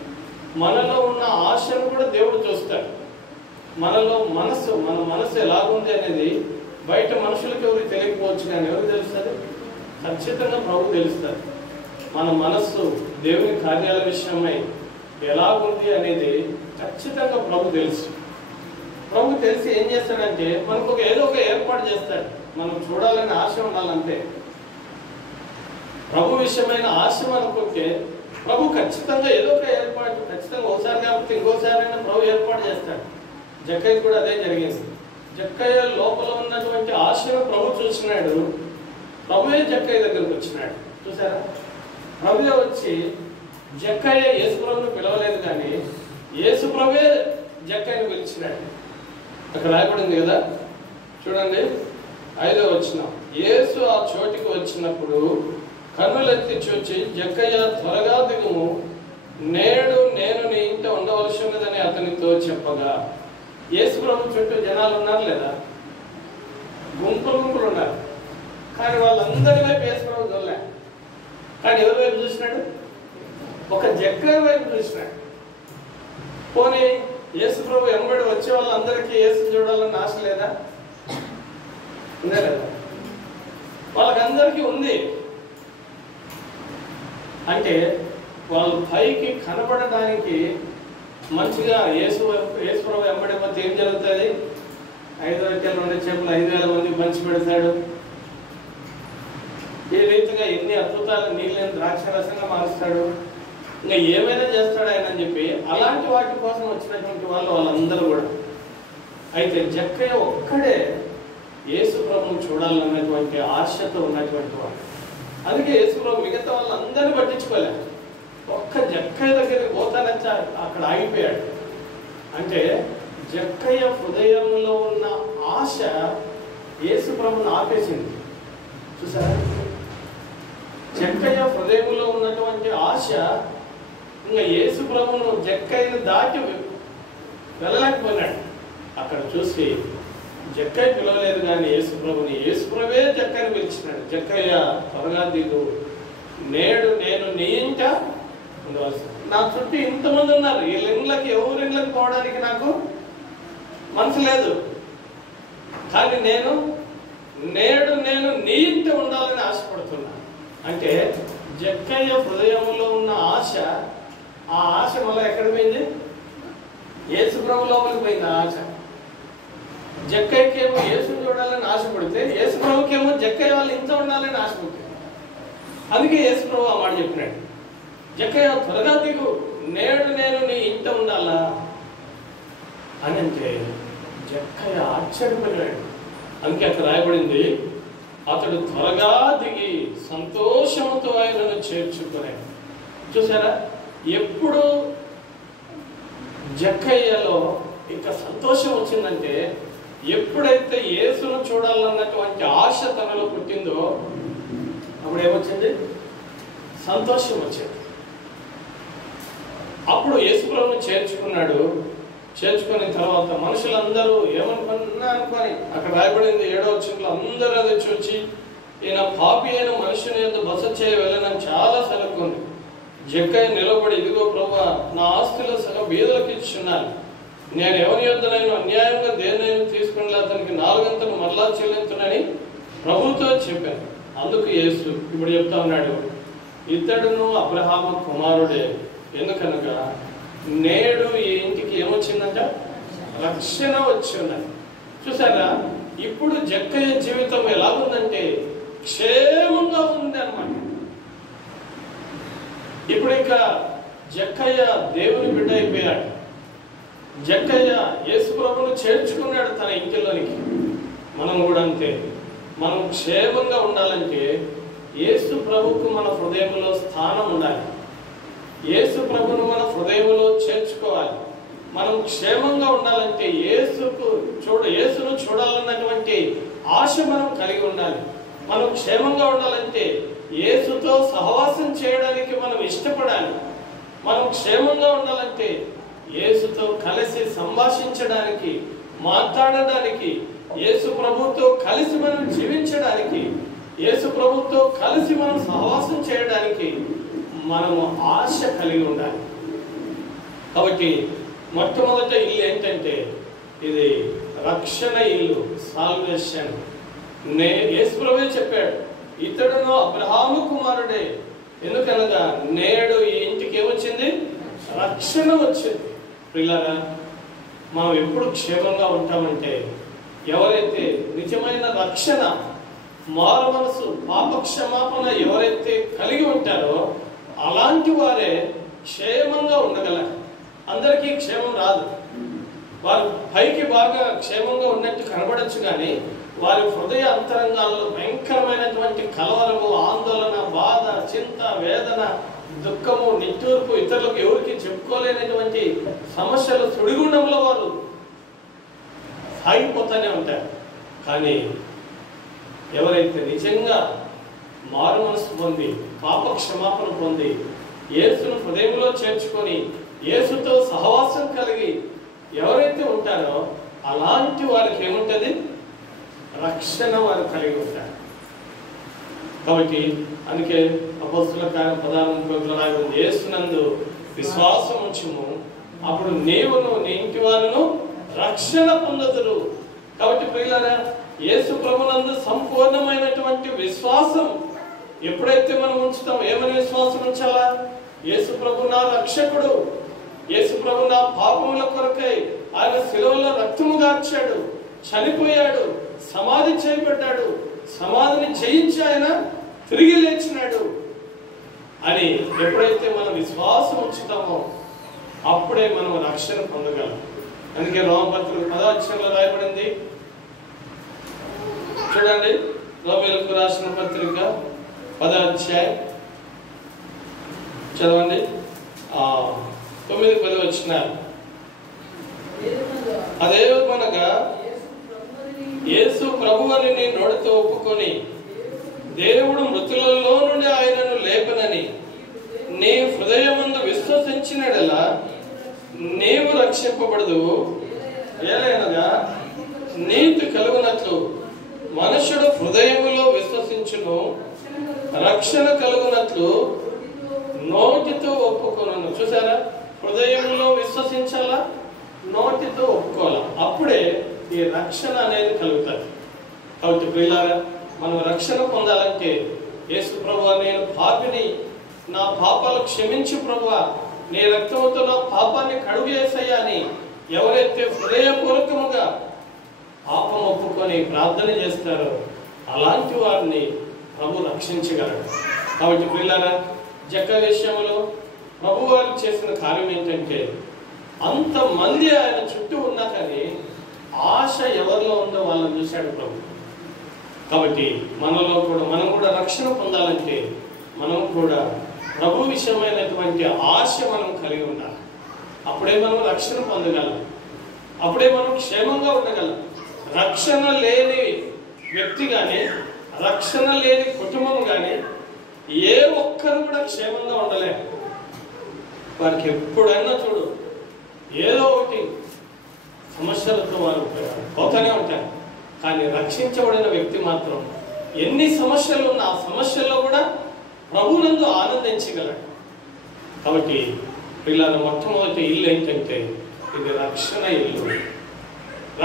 మనలో ఉన్న ఆశను కూడా దేవుడు చూస్తాడు. మనలో మన మనసు ఎలాగుంది అనేది బయట మనుషులకు ఎవరికి తెలియకపోవచ్చు, కానీ ఎవరికి తెలుస్తుంది? ఖచ్చితంగా ప్రభు తెలుస్తారు. మన మనస్సు దేవుని కార్యాల విషయమై ఎలాగుంది అనేది ఖచ్చితంగా ప్రభు తెలుసు. ప్రభు తెలిసి ఏం చేస్తాడంటే మనకు ఏదో ఒక ఏర్పాటు చేస్తాడు. మనం చూడాలని ఆశ ఉండాలంటే, ప్రభు విషయమైన ఆశ అనుకుంటే ప్రభు ఖచ్చితంగా ఏదో ఒక ఏర్పాటు, ఖచ్చితంగా ఒకసారి కాకపోతే ఇంకోసారి అయినా ప్రభు ఏర్పాటు చేస్తాడు. జక్కయ్య కూడా అదే జరిగింది. జక్కయ్య లోపల ఉన్నటువంటి ఆశను ప్రభు చూసినాడు. ప్రభువే జక్కయ్య దగ్గరకు వచ్చినాడు. చూసారా, ప్రభువే వచ్చి జక్కయ్య యేసుప్రభుని పిలవలేదు, కానీ యేసుప్రభువే జక్కయ్యను పిలిచినాడు. అక్కడ రాయబడింది కదా, చూడండి 5వ వచనం. యేసు ఆ చోటికి వచ్చినప్పుడు కన్నులెత్తి చూచి, జక్కయ్య త్వరగా దిగుము, నేడు నేను నీ ఇంట ఉండవలసి ఉన్నదని అతనితో చెప్పగా. యేసు ప్రభు చుట్టూ జనాలు ఉన్నారు లేదా? గుంపులు గుంపులు ఉన్నారు. కానీ వాళ్ళందరి వైపు యేసు ప్రభు చూడలే. కానీ ఎవరి వైపు చూసినాడు? ఒక జక్కయ్య వైపు చూసినాడు. పోనీ యేసు ప్రభు వెంబడి వచ్చే వాళ్ళందరికీ యేసు చూడాలని ఆశ లేదా? ఉందా లేదా? వాళ్ళకందరికీ ఉంది. అంటే వాళ్ళు పైకి కనబడడానికి మంచిగా యేసు ప్రభు వెంబడిపోతే ఏం జరుగుతుంది? 5 రొట్టెలు 2 చేపలు 5,000 మందికి పంచి పెడతాడు. ఈ రీతిగా ఎన్ని అద్భుతాలు నీళ్ళని ద్రాక్షరసంగా మారుస్తాడు. ఇంకా ఏమైనా చేస్తాడు ఆయన అని చెప్పి అలాంటి వాటి కోసం వచ్చినటువంటి వాళ్ళందరూ కూడా. అయితే జక్కయ్య ఒక్కడే యేసు ప్రభువును చూడాలన్నటువంటి ఆశతో ఉన్నటువంటి వాడు. అందుకే యేసు ప్రభు మిగతా వాళ్ళందరినీ పట్టించుకోలేదు. ఒక్క జక్కయ్య దగ్గరికి పోతానని అక్కడ ఆగిపోయాడు. అంటే జక్కయ్య హృదయంలో ఉన్న ఆశ యేసు ప్రభువును ఆపేసింది. చూసారా, జక్కయ్య హృదయంలో ఉన్నటువంటి ఆశ ఇంకా యేసు ప్రభువును జక్కయ్యను దాటి వెళ్ళలేకపోయినాడు. అక్కడ చూసి జక్కయ్య పిలవలేదు, కానీ యేసు ప్రభువే జక్కయ్యను పిలిచినాడు. జక్కయ్య త్వరగా దిగు, నేడు నేను నీ ఇంట ఉండవలసి. నా చుట్టూ ఇంతమంది ఉన్నారు, వీళ్ళ ఇండ్లకి ఎవరి ఇండ్లకి పోవడానికి నాకు మనసు లేదు, కానీ నేడు నేను నీ ఇంట ఉండాలని ఆశపడుతున్నా. అంటే జక్కయ్య హృదయంలో ఉన్న ఆశ, ఆ ఆశ మళ్ళీ ఎక్కడ పోయింది? యేసు ప్రభు లోపలికి పోయింది ఆ ఆశ. జక్కయ్యకేమో యేసుని చూడాలని ఆశపడితే, యేసు ప్రభుకేమో జక్కయ్య వాళ్ళు ఇంత ఉండాలని ఆశపడుతుంది. అందుకే యేసు ప్రభు ఆ మాట చెప్పినాడు, జక్కయ్య త్వరగా దిగు, నేడు నేను నీ ఇంట ఉండాలా అని. అంటే జక్కయ్య ఆశ్చర్యపోయాడు. అందుకే అక్కడ రాయబడింది, అతడు త్వరగా దిగి సంతోషంతో ఆయనను చేర్చుకున్నాడు. చూసారా, ఎప్పుడు జక్కయ్యలో ఇంకా సంతోషం వచ్చిందంటే, ఎప్పుడైతే యేసును చూడాలన్నటువంటి ఆశ తనలో పుట్టిందో అప్పుడు ఏమొచ్చింది? సంతోషం వచ్చింది. అప్పుడు యేసు ప్రభువును చేర్చుకున్నాడు. చేర్చుకున్న తర్వాత మనుషులందరూ ఏమనుకున్నా అనుకొని, అక్కడ రాయబడింది 7వ వచనంలో, అందరూ అది చూచి ఈయన పాపి అయిన మనుషుని యొక్క బస చేయ వెళ్ళనని చాలా సరుకుంది. జక్కయ్య నిలబడి, ఇదిగో ప్రభువా, నా ఆస్తిలో సగం బీదలకు ఇచ్చున్నాను. నేను ఎవరి యొద్దనైనా అన్యాయంగా దేన్నైనా తీసుకుని అతనికి 4 అంతలు మరలా చెల్లించునని ప్రభుతో చెప్పాను. అందుకు యేసు ఇప్పుడు చెప్తా ఉన్నాడు, ఇతడును అబ్రహాము కుమారుడే, ఎందుకనగా నేడు ఈ ఇంటికి ఏమొచ్చిందంట? రక్షణ వచ్చి ఉన్నది. చూసారా, ఇప్పుడు జక్కయ్య జీవితం ఎలా ఉందంటే క్షేమంగా ఉంది అన్నమాట. ఇప్పుడు ఇంకా జక్కయ్య దేవుని బిడ్డ అయిపోయాడు. జక్కయ్య యేసు ప్రభువును చేర్చుకున్నాడు తన ఇంటిలోనికి. మనం కూడా అంతే. మనం క్షేమంగా ఉండాలంటే యేసు ప్రభువుకు మన హృదయంలో స్థానం ఉండాలి. యేసు ప్రభువును మన హృదయంలో చేర్చుకోవాలి. మనం క్షేమంగా ఉండాలంటే యేసును చూడాలన్నటువంటి ఆశ మనం కలిగి ఉండాలి. మనం క్షేమంగా ఉండాలంటే యేసుతో సహవాసం చేయడానికి మనం ఇష్టపడాలి. మనం క్షేమంగా ఉండాలంటే యేసుతో కలిసి సంభాషించడానికి, మాట్లాడడానికి, యేసు ప్రభువుతో కలిసి మనం జీవించడానికి, యేసు ప్రభువుతో కలిసి మనం సహవాసం చేయడానికి మనము ఆశ కలిగి ఉండాలి. కాబట్టి మొట్టమొదట ఇల్లు ఏంటంటే ఇది రక్షణ ఇల్లు, సాల్వేషన్. యేసు ప్రభువే చెప్పాడు, ఇతడును అబ్రహాము కుమారుడే, ఎందుకనగా నేడు ఈ ఇంటికి ఏమొచ్చింది? రక్షణ వచ్చింది. పిల్లరా, మనం ఎప్పుడు క్షేమంగా ఉంటామంటే ఎవరైతే నిజమైన రక్షణ, మారు మనసు, పాప క్షమాపణ ఎవరైతే కలిగి ఉంటారో అలాంటి వారే క్షేమంగా ఉండగలరు. అందరికీ క్షేమం రాదు. వారు పైకి బాగా క్షేమంగా ఉన్నట్టు కనబడచ్చు, కానీ వారి హృదయ అంతరంగాల్లో భయంకరమైనటువంటి కలవరము, ఆందోళన, బాధ, చింత, వేదన, దుఃఖము, నిట్టూర్పు, ఇతరులకు ఎవరికి చెప్పుకోలేనటువంటి సమస్యలు సుడిగుండంలో వారు సాగిపోతూనే ఉంటారు. కానీ ఎవరైతే నిజంగా మారు మనసు పొంది పాప క్షమాపణ పొంది యేసును హృదయంలో చేర్చుకొని యేసుతో సహవాసం కలిగి ఎవరైతే ఉంటారో అలాంటి వారికి ఏముంటుంది? రక్షణ వారు కలిగి ఉంటారు. కాబట్టి అందుకే అపోస్తలుల కార్యం 16:30 రాయబడింది, యేసునందు విశ్వాసం ఉంచుము, అప్పుడు నీవును నీ ఇంటి వారును రక్షణ పొందుదురు. కాబట్టి ప్రియులారా, యేసు ప్రభునందు సంపూర్ణమైనటువంటి విశ్వాసం ఎప్పుడైతే మనం ఉంచుతాం, ఏమని విశ్వాసం ఉంచాలా? యేసు ప్రభు నా రక్షకుడు, యేసు ప్రభు నా పాపముల కొరకై ఆయన శిలువలో రక్తము గార్చాడు, చనిపోయాడు, సమాధి చేయబడ్డాడు, సమాధిని జయించి ఆయన తిరిగి లేచినాడు అని ఎప్పుడైతే మనం విశ్వాసం ఉంచుతామో అప్పుడే మనం రక్షణ పొందగలం. అందుకే రోమపత్రిక 10వ అధ్యాయంలో రాయబడింది చూడండి. రోమీయులకు రాసిన పత్రిక 10వ అధ్యాయం చదవండి, 9-10 వచనాలు. అదేమనగా యేసు ప్రభు అని నీ నోటితో ఒప్పుకొని దేవుడు మృతులలో నుండి ఆయనను లేపనని నీ హృదయమందు విశ్వసించినడలా నీవు రక్షింపబడదు. ఏలైనగా నీతి కలుగునట్లు మనుషుడు హృదయములో విశ్వసించును, రక్షణ కలుగునట్లు నోటితో ఒప్పుకొను. చూసారా, హృదయంలో విశ్వసించాలా, నోటితో ఒప్పుకోవాలా, అప్పుడే ఈ రక్షణ అనేది కలుగుతుంది. కాబట్టి ప్రియులారా, మనం రక్షణ పొందాలంటే యేసు ప్రభువా నేను పాపిని, నా పాపాలు క్షమించు ప్రభువా, నీ రక్తంతో నా పాపాన్ని కడుగేసయ్యా అని ఎవరైతే హృదయపూర్వకముగా పాపం ఒప్పుకొని ప్రార్థన చేస్తారో అలాంటి వారిని ప్రభు రక్షించగలడు. కాబట్టి ప్రియులారా, జక్క విషయంలో ప్రభు వారు చేసిన కార్యం ఏంటంటే, అంతమంది ఆయన చుట్టూ ఉన్నా కానీ ఆశ ఎవరిలో ఉందో వాళ్ళని చూశాడు ప్రభు. కాబట్టి మనలో కూడా మనం కూడా రక్షణ పొందాలంటే మనం కూడా ప్రభు విషయమైనటువంటి ఆశ మనం కలిగి ఉండాలి. అప్పుడే మనం రక్షణ పొందగలం, అప్పుడే మనం క్షేమంగా ఉండగలం. రక్షణ లేని వ్యక్తి కానీ, రక్షణ లేని కుటుంబం కానీ ఏ ఒక్కరు కూడా క్షేమంగా ఉండలేరు. వారికి ఎప్పుడైనా చూడు ఏదో ఒకటి సమస్యలతో వారు పోతూనే ఉంటారు. కానీ రక్షించబడిన వ్యక్తి మాత్రం ఎన్ని సమస్యలు ఉన్నా ఆ సమస్యల్లో కూడా ప్రభువునందు ఆనందించగలడు. కాబట్టి పిల్లల మొట్టమొదటి ఇల్లు ఏంటంటే ఇది రక్షణ ఇల్లు.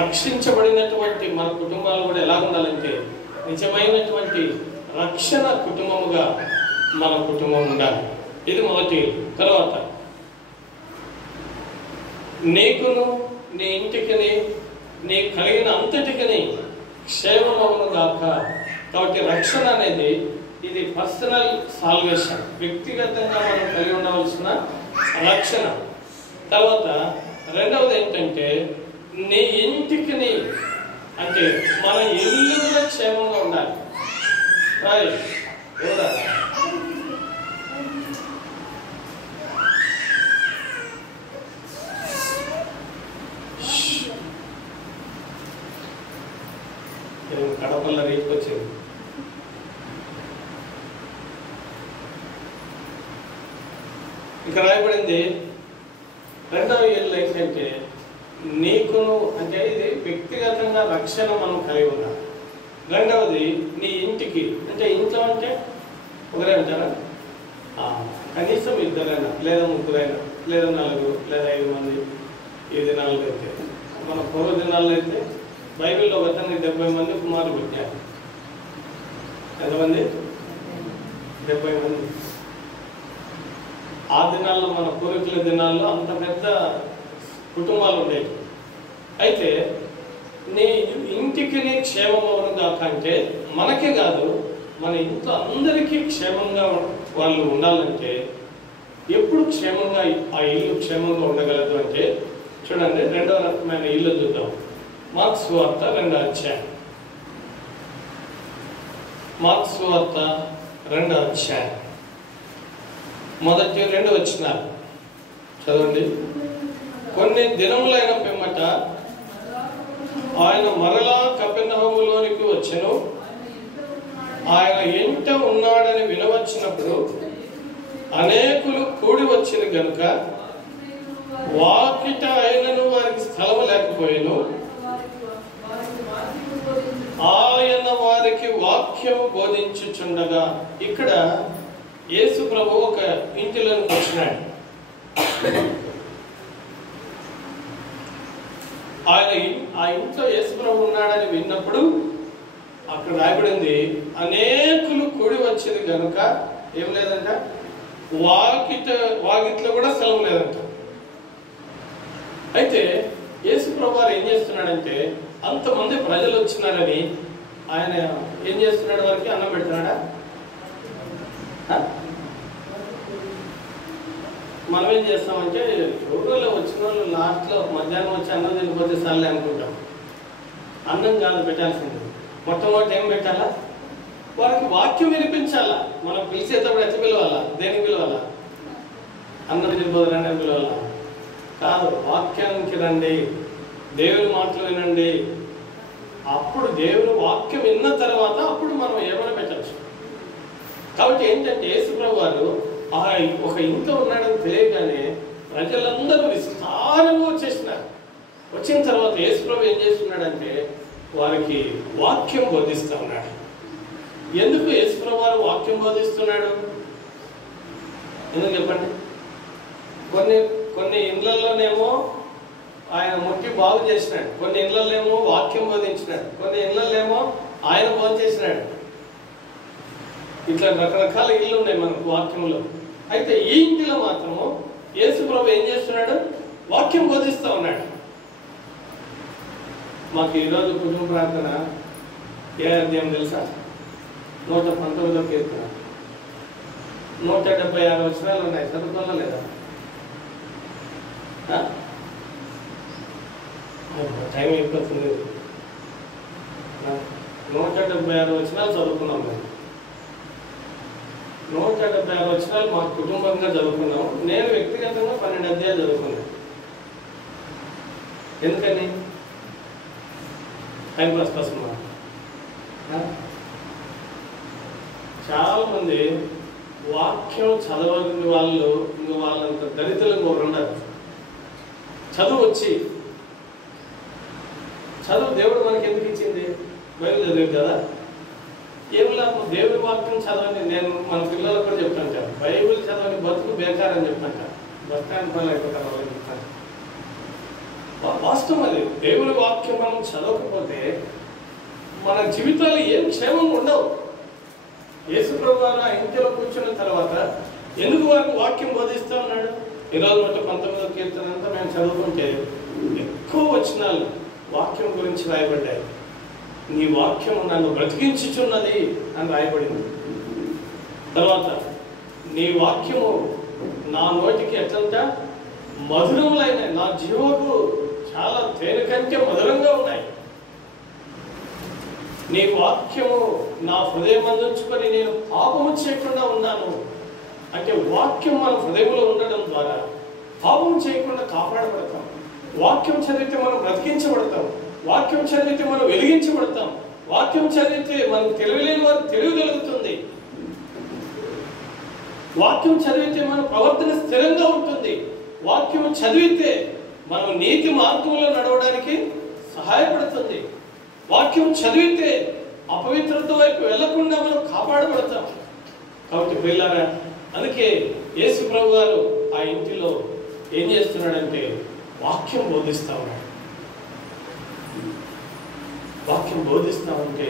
రక్షించబడినటువంటి మన కుటుంబాలు కూడా ఎలా ఉండాలంటే నిజమైనటువంటి రక్షణ కుటుంబముగా మన కుటుంబం ఉండాలి. ఇది మొదటి ఇల్లు. తర్వాత నీకును నీ ఇంటికి నీ కలిగిన అంతటికి క్షేమమవును గాక. కాబట్టి రక్షణ అనేది ఇది పర్సనల్ సాల్వేషన్, వ్యక్తిగతంగా మనం కలిగి ఉండవలసిన రక్షణ. తర్వాత రెండవది ఏంటంటే నీ ఇంటికి అంటే మన ఇల్లు కూడా క్షేమంగా ఉండాలి. కడపల్ల రేపుకొచ్చింది. ఇక రాయబడింది రెండవ ఇల్లు ఏంటంటే నీకును అంటే ఇది వ్యక్తిగతంగా రక్షణ మనం కలిగి ఉండాలి. రెండవది నీ ఇంటికి అంటే ఇంట్లో అంటే ఒకరే ఉంటారా, కనీసం ఇద్దరైనా లేదా ముగ్గురైనా లేదా నలుగురు లేదా 5 మంది. ఈ దినాల్లో అయితే మన పూర్వ దినాల్లో అయితే బైబిల్లో వద్దనికి 70 మంది కుమారులు పుట్టారు. ఎంతమంది? 70 మంది. ఆ దినాల్లో మన పూర్వీకుల దినాల్లో అంత పెద్ద కుటుంబాలు ఉండేవి. అయితే నీ ఇంటికి నీ క్షేమమవును కాక అంటే మనకే కాదు మన ఇంట్లో అందరికీ క్షేమంగా వాళ్ళు ఉండాలంటే ఎప్పుడు క్షేమంగా ఆ ఇల్లు క్షేమంగా ఉండగలదు అంటే చూడండి, రెండవ రకమైన ఇల్లు చూద్దాం. మార్క్స్ వార్త 2వ అధ్యాయం. మార్క్స్ వార్త 2వ అధ్యాయం మొదటి 2 వచనాలు చదవండి. కొన్ని దినములైన పిమ్మట ఆయన మరలా కపెర్నహూములోనికి వచ్చెను. ఆయన ఇంట ఉన్నాడని వినవచ్చినప్పుడు అనేకులు కూడి వచ్చిన గనుక వాకిట అయినను వారికి స్థలము లేకపోయేను. ఆయన వారికి వాక్యము బోధించుచుండగా, ఇక్కడ యేసు ప్రభు ఒక ఇంటిలోకి వచ్చినాడు. ఆ ఇంట్లో యేసు ప్రభు ఉన్నాడని విన్నప్పుడు అక్కడ రాయబడింది, అనేకులు కూడి వచ్చింది కనుక ఏం లేదంట, వాకిట్లో కూడా స్థలం లేదంట. అయితే యేసు ప్రభు వారు ఏం చేస్తున్నాడంటే, అంతమంది ప్రజలు వచ్చినారని ఆయన ఏం చేస్తున్నాడు, వారికి అన్నం పెడుతున్నాడా? మనం ఏం చేస్తామంటే, ఊళ్ళో వచ్చిన వాళ్ళు లాస్ట్లో మధ్యాహ్నం వచ్చి అన్నం తినిపోతే సర్లే అనుకుంటాం. అన్నం కాదు పెట్టాల్సింది, మొట్టమొదటి ఏం పెట్టాలా? వారికి వాక్యం వినిపించాలా. మనం పిలిచేటప్పుడు ఎట్లా పిలవాలా? దేనికి పిలవాలా? అన్నం తినిపోతారని పిలవాలా? కాదు, వాక్యానికి రండి, దేవుని మాటలు వినండి. అప్పుడు దేవుని వాక్యం విన్న తర్వాత అప్పుడు మనం ఏమైనా పెట్టచ్చు. కాబట్టి ఏంటంటే, యేసుప్రభు వారు ఒక ఇంట్లో ఉన్నాడని తెలియగానే ప్రజలందరూ విస్తారంగా వచ్చేసినారు. వచ్చిన తర్వాత యేసుప్రభు ఏం చేస్తున్నాడంటే, వారికి వాక్యం బోధిస్తూ ఉన్నాడు. ఎందుకు యేసుప్రభు వారు వాక్యం బోధిస్తున్నాడు? ఎందుకు చెప్పండి. కొన్ని ఇళ్లలోనేమో ఆయన ముట్టి బాగు చేసినాడు, కొన్ని ఇళ్లలోనేమో వాక్యం బోధించినాడు, కొన్ని ఇళ్లలోనేమో ఆయన బోధించేసినాడు. ఇట్లా రకరకాల ఇళ్ళు ఉన్నాయి మనకు వాక్యంలో. అయితే ఈ ఇంటిలో మాత్రము యేసు ప్రభు ఏం చేస్తున్నాడు? వాక్యం బోధిస్తూ ఉన్నాడు. మాకు ఈరోజు కుటుంబ ప్రార్థన ఏ అధ్యాయం తెలుసా? 119వ కీర్తన 176 వచనాలు ఉన్నాయి. చదువుకోవాలా లేదా? టైం అయిపోతుంది. 176 వచనాలు చదువుకున్నాం. మేము 176 వచనాలు మా కుటుంబంగా చదువుకున్నాం. నేను వ్యక్తిగతంగా 12 అధ్యాయాలు చదువుకున్నాను. ఎందుకని? టైంపాస్ కోసం. చాలా మంది వాక్యం చదవని వాళ్ళు ఇంకా వాళ్ళంత దరిద్రులకు ఒకరు ఉండరు. చదువు దేవుడు మనకి ఎందుకు ఇచ్చింది? బైబిల్ చదివి కదా. ఏమిలా దేవుడి వాక్యం చదవని నేను మన పిల్లలకు కూడా చెప్తాను, బైబిల్ చదవని బతుకు బేకారని చెప్తాను. బస్ స్టాండ్ పనులు అయిపోతాను వాళ్ళని చెప్తాను. వాస్తవం అది. దేవుడి వాక్యం మనం చదవకపోతే మన జీవితాలు ఏం క్షేమంగా ఉండవు. యేసుప్రభు వారు ఆ ఇంటిలో కూర్చున్న తర్వాత ఎందుకు వారికి వాక్యం బోధిస్తూ ఉన్నాడు? ఈరోజు 119వ కీర్తన అంతా మేము చదువుకుంటే ఎక్కువ వచనాలు వాక్యం గురించి రాయబడ్డాయి. నీ వాక్యం నన్ను బ్రతికించుచున్నది అని రాయబడింది. తర్వాత నీ వాక్యము నా నోటికి ఎట్లంట మధురములైన, నా జీవకు చాలా తేనె కంటే మధురంగా ఉన్నాయి. నీ వాక్యము నా హృదయం అందించుకొని నేను పాపము చేయకుండా ఉన్నాను. అంటే వాక్యం మన హృదయంలో ఉండడం ద్వారా పాపం చేయకుండా కాపాడబడతాం. వాక్యం చదివితే మనం బ్రతికించబడతాం. వాక్యం చదివితే మనం వెలిగించబడతాం. వాక్యం చదివితే మనకు తెలియలేని వారు తెలియగలుగుతుంది. వాక్యం చదివితే మన ప్రవర్తన స్థిరంగా ఉంటుంది. వాక్యం చదివితే మనం నీతి మార్గంలో నడవడానికి సహాయపడుతుంది. వాక్యం చదివితే అపవిత్రత వైపు వెళ్లకుండా మనం కాపాడబడతాం. కాబట్టి పిల్లారా, అందుకే యేసు ప్రభు గారు ఆ ఇంటిలో ఏం చేస్తున్నాడంటే వాక్యం బోధిస్తా ఉన్నాడు. వాక్యం బోధిస్తా ఉంటే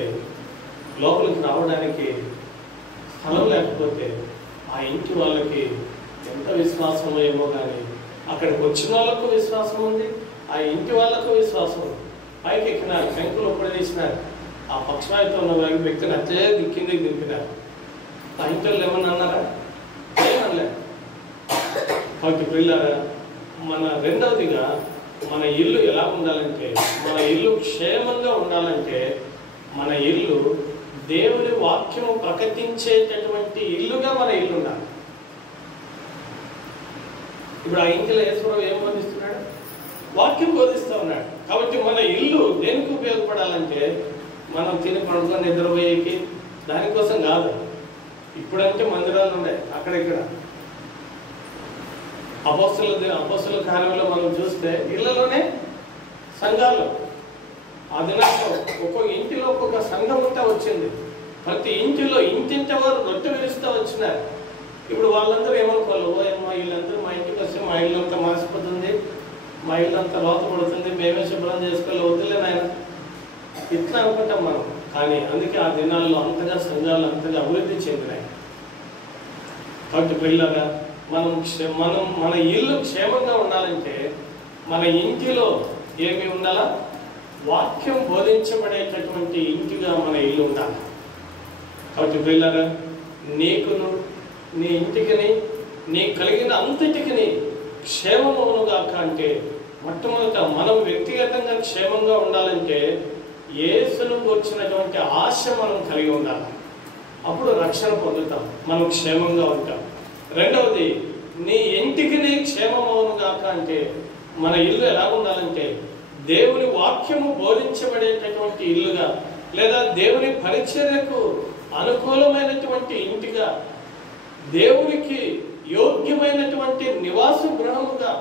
లోపలికి రావడానికి స్థలం లేకపోతే ఆ ఇంటి వాళ్ళకి ఎంత విశ్వాసం ఏమో కానీ అక్కడికి వచ్చిన వాళ్ళకు విశ్వాసం ఉంది, ఆ ఇంటి వాళ్ళకు విశ్వాసం ఉంది. పైకి ఎక్కినారు, శంకులు ఉపదేశించినారు. ఆ పక్షవాయుతో ఉన్న వ్యక్తిని అట్లే కిందికి దింపినారు. ఆ ఇంట్లో ఏమన్నా అన్నారా? ఏమనలే. కాబట్టి పిల్లారా, మన రెండవదిగా మన ఇల్లు ఎలా ఉండాలంటే, మన ఇల్లు క్షేమంగా ఉండాలంటే, మన ఇల్లు దేవుని వాక్యము ప్రకటించేటటువంటి ఇల్లుగా మన ఇల్లు ఉండాలి. ఇప్పుడు ఆ ఇంటిలో యేసుప్రభు ఏం బోధిస్తున్నాడు? వాక్యం బోధిస్తూ ఉన్నాడు. కాబట్టి మన ఇల్లు దేనికి ఉపయోగపడాలంటే, మనం తిని పడుకొని నిద్రపోయేకి దానికోసం కాదు. ఇప్పుడంటే మందిరాలు ఉన్నాయి అక్కడిక్కడ. అపోస్తల కార్యంలో మనం చూస్తే ఇళ్లలోనే సంఘాలు, ఆ దినాల్లో ఒక్కొక్క ఇంటిలో ఒక్కొక్క సంఘం అంతా వచ్చింది. ప్రతి ఇంటిలో ఇంటింటి వారు రొట్టె విరుస్తూ వచ్చినారు. ఇప్పుడు వాళ్ళందరూ ఏమనుకోవాలి, ఓ ఏమో వీళ్ళందరూ మా ఇంటికి వస్తే మా ఇల్లు అంతా మాసిపోతుంది, మా ఇల్లు అంతా లోత పడుతుంది, మేమే శుభ్రం చేసుకోవాలి, వద్దులే నాయన, ఇట్లా అనుకుంటాం మనం. కానీ అందుకే ఆ దినాల్లో అంతగా సంఘాలు అంతగా అభివృద్ధి చెందినాయి. కాబట్టి పిల్లగా మన ఇల్లు క్షేమంగా ఉండాలంటే మన ఇంటిలో ఏమి ఉండాలా? వాక్యం బోధించబడేటటువంటి ఇంటిగా మన ఇల్లు ఉండాలి. కాబట్టి పిల్లగా నీకును నీ ఇంటికిని నీ కలిగిన అంతటికి క్షేమమునుగాక అంటే మొట్టమొదట మనం వ్యక్తిగతంగా క్షేమంగా ఉండాలంటే యేసును వచ్చినటువంటి ఆశ మనం కలిగి ఉండాలి. అప్పుడు రక్షణ పొందుతాం, మనం క్షేమంగా ఉంటాం. రెండవది, నీ ఇంటికి క్షేమమునుగాక అంటే మన ఇల్లు ఎలా ఉండాలంటే దేవుని వాక్యము బోధించబడేటటువంటి ఇల్లుగా, లేదా దేవుని పరిచర్యకు అనుకూలమైనటువంటి ఇంటిగా, దేవునికి యోగ్యమైనటువంటి నివాస గృహముగా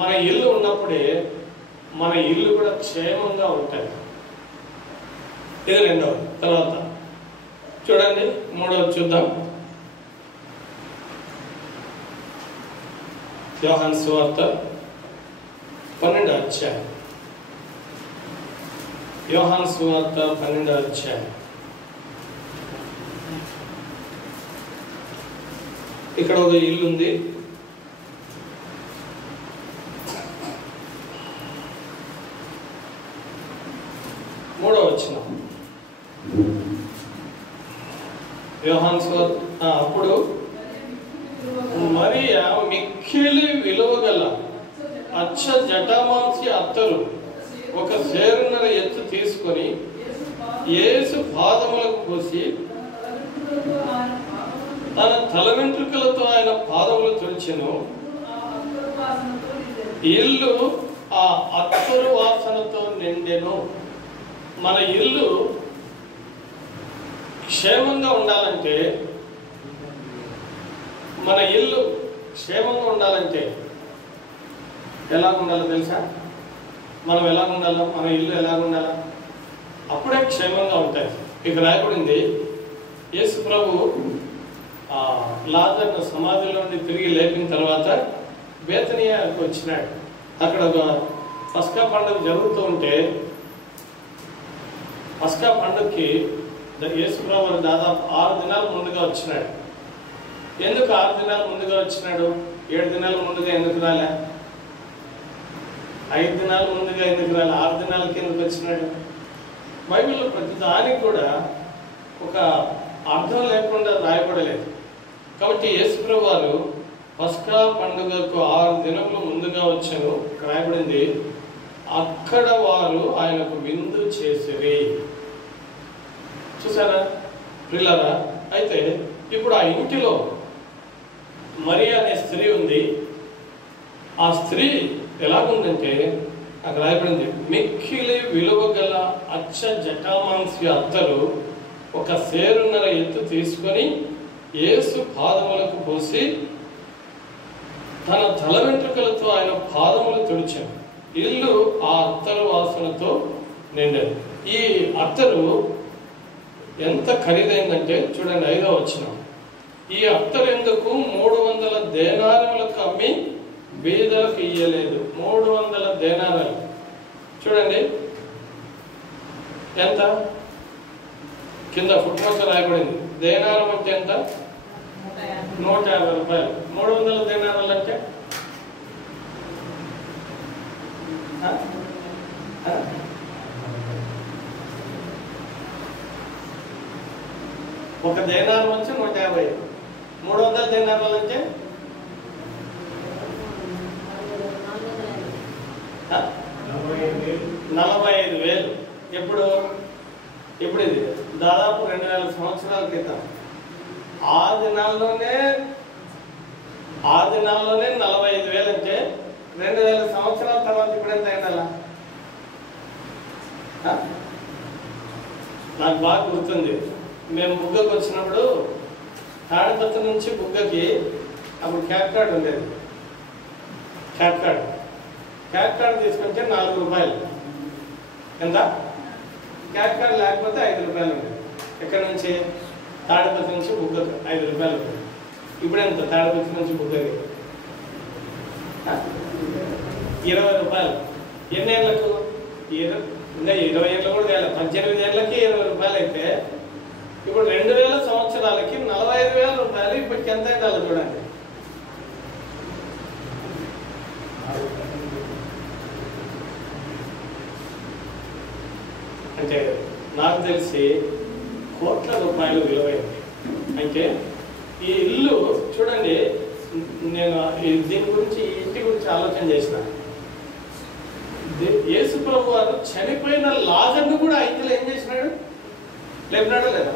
మన ఇల్లు ఉన్నప్పుడే మన ఇల్లు కూడా క్షేమంగా ఉంటుంది. ఇది రెండవది. తర్వాత చూడండి, మూడవది చూద్దాం. యోహాను సువార్త 12వ అధ్యాయం. యోహాను సువార్త 12వ అధ్యాయం. ఇక్కడ ఒక ఇల్లు ఉంది. మూడవ వచనం. యోహాను సువార్త. అప్పుడు మరియా మిక్కిలి విలువగల అచ్చ జటామాంసి అత్తరు ఒక సేరున్నర ఎత్తు తీసుకొని యేసు పాదములకు పోసి తన తల వెంట్రుకలతో ఆయన పాదములు తుడిచెను. ఇల్లు ఆ అత్తరు వాసనతో నిండెను. మన ఇల్లు క్షేమంగా ఉండాలంటే, మన ఇల్లు క్షేమంగా ఉండాలంటే ఎలా ఉండాలో తెలుసా? మనం ఎలా ఉండాలా? మన ఇల్లు ఎలా ఉండాలా? అప్పుడే క్షేమంగా ఉంటాయి. ఇక రాయబడింది, యేసు ప్రభు లాజరును సమాధిలో నుండి తిరిగి లేపిన తర్వాత బేతనియాకు వచ్చినాడు. అక్కడ ఒక పస్కా పండుగ జరుగుతూ ఉంటే, పస్కా పండుగకి యేసు ప్రభు దాదాపు 6 దినాలు ముందుగా వచ్చినాడు. ఎందుకు 6 దినాలు ముందుగా వచ్చినాడు? 7 దినాల ముందుగా ఎందుకు రాలే? 5 దినాల ముందుగా ఎందుకు రాలే? 6 దినాలకి ఎందుకు వచ్చినాడు? బైబిల్లో ప్రతి దానికి కూడా ఒక అర్థం లేకుండా రాయబడలేదు. కాబట్టి యేసుప్రభు వారు పస్కా పండుగకు 6 దినములు ముందుగా వచ్చాను. రాయబడింది, అక్కడ వారు ఆయనకు విందు చేసిరి. చూసారా పిల్లరా? అయితే ఇప్పుడు ఆ ఇంటిలో మరియ అనే స్త్రీ ఉంది. ఆ స్త్రీ ఎలాగుందంటే అక్కడ రాయబడింది, మిక్కిలి విలువగల అచ్చ జటామాంసి అత్తరు ఒక సేరున్నర ఎత్తు తీసుకొని యేసు పాదములకు పోసి తన తల వెంట్రుకలతో ఆయన పాదములు తుడిచాను. ఇల్లు ఆ అత్తరు వాసనతో నిండేది. ఈ అత్తరు ఎంత ఖరీదైందంటే చూడండి, 5వ వచనం. ఈ అత్తరు ఎందుకు 300 దేనారములకు అమ్మి బీదలకు ఇయ్యలేదు. 300 దేనారాలు. చూడండి ఎంత కింద ఫుట్నోట్ రాయబడింది. దేనారం అంటే ఎంత? 150 రూపాయలు. 300 దేనారాలు అంటే ఒక దేనారం వచ్చి 150. 300 దేనారాలు అంటే 45,000. ఎప్పుడు ఇది దాదాపు 2000 సంవత్సరాల క్రితం. ఆ దినాల్లోనే 45,000 అంటే 2000 సంవత్సరాల తర్వాత ఇప్పుడు ఎంత అయిందలా? నాకు బాగా గుర్తుంది. మేము బుగ్గకి వచ్చినప్పుడు తాడిపత్రి నుంచి బుగ్గకి అప్పుడు క్యాట్ కార్డ్ ఉండేది. క్యాట్ కార్డ్ తీసుకుంటే 4 రూపాయలు. ఎంత? క్యాట్ కార్డ్ లేకపోతే 5 రూపాయలు ఉండేది. ఎక్కడి నుంచి? తాడిపత్రి నుంచి బుగ్గకి 5 రూపాయలు ఉండేది. ఇప్పుడు ఎంత? తాడిపత్రి నుంచి బుగ్గకి 20 రూపాయలు. ఎన్ని ఏళ్ళకు? ఇంకా 20 ఏళ్ళు కూడా వేయాలి. 18 ఏళ్ళకి 20 రూపాయలు అయితే ఇప్పుడు 2000 సంవత్సరాలకి 45,000 రూపాయలు. ఇప్పటికి ఎంత అయితే చూడండి. అంటే నాకు తెలిసి కోట్ల రూపాయలు విలువైంది. అంటే ఈ ఇల్లు చూడండి, నేను దీని గురించి ఇంటి గురించి ఆలోచన చేసిన. యేసు ప్రభు వారు చనిపోయిన లాజర్ను కూడా ఇంటిలో ఏం చేసినాడు? లేపినాడా లేదా?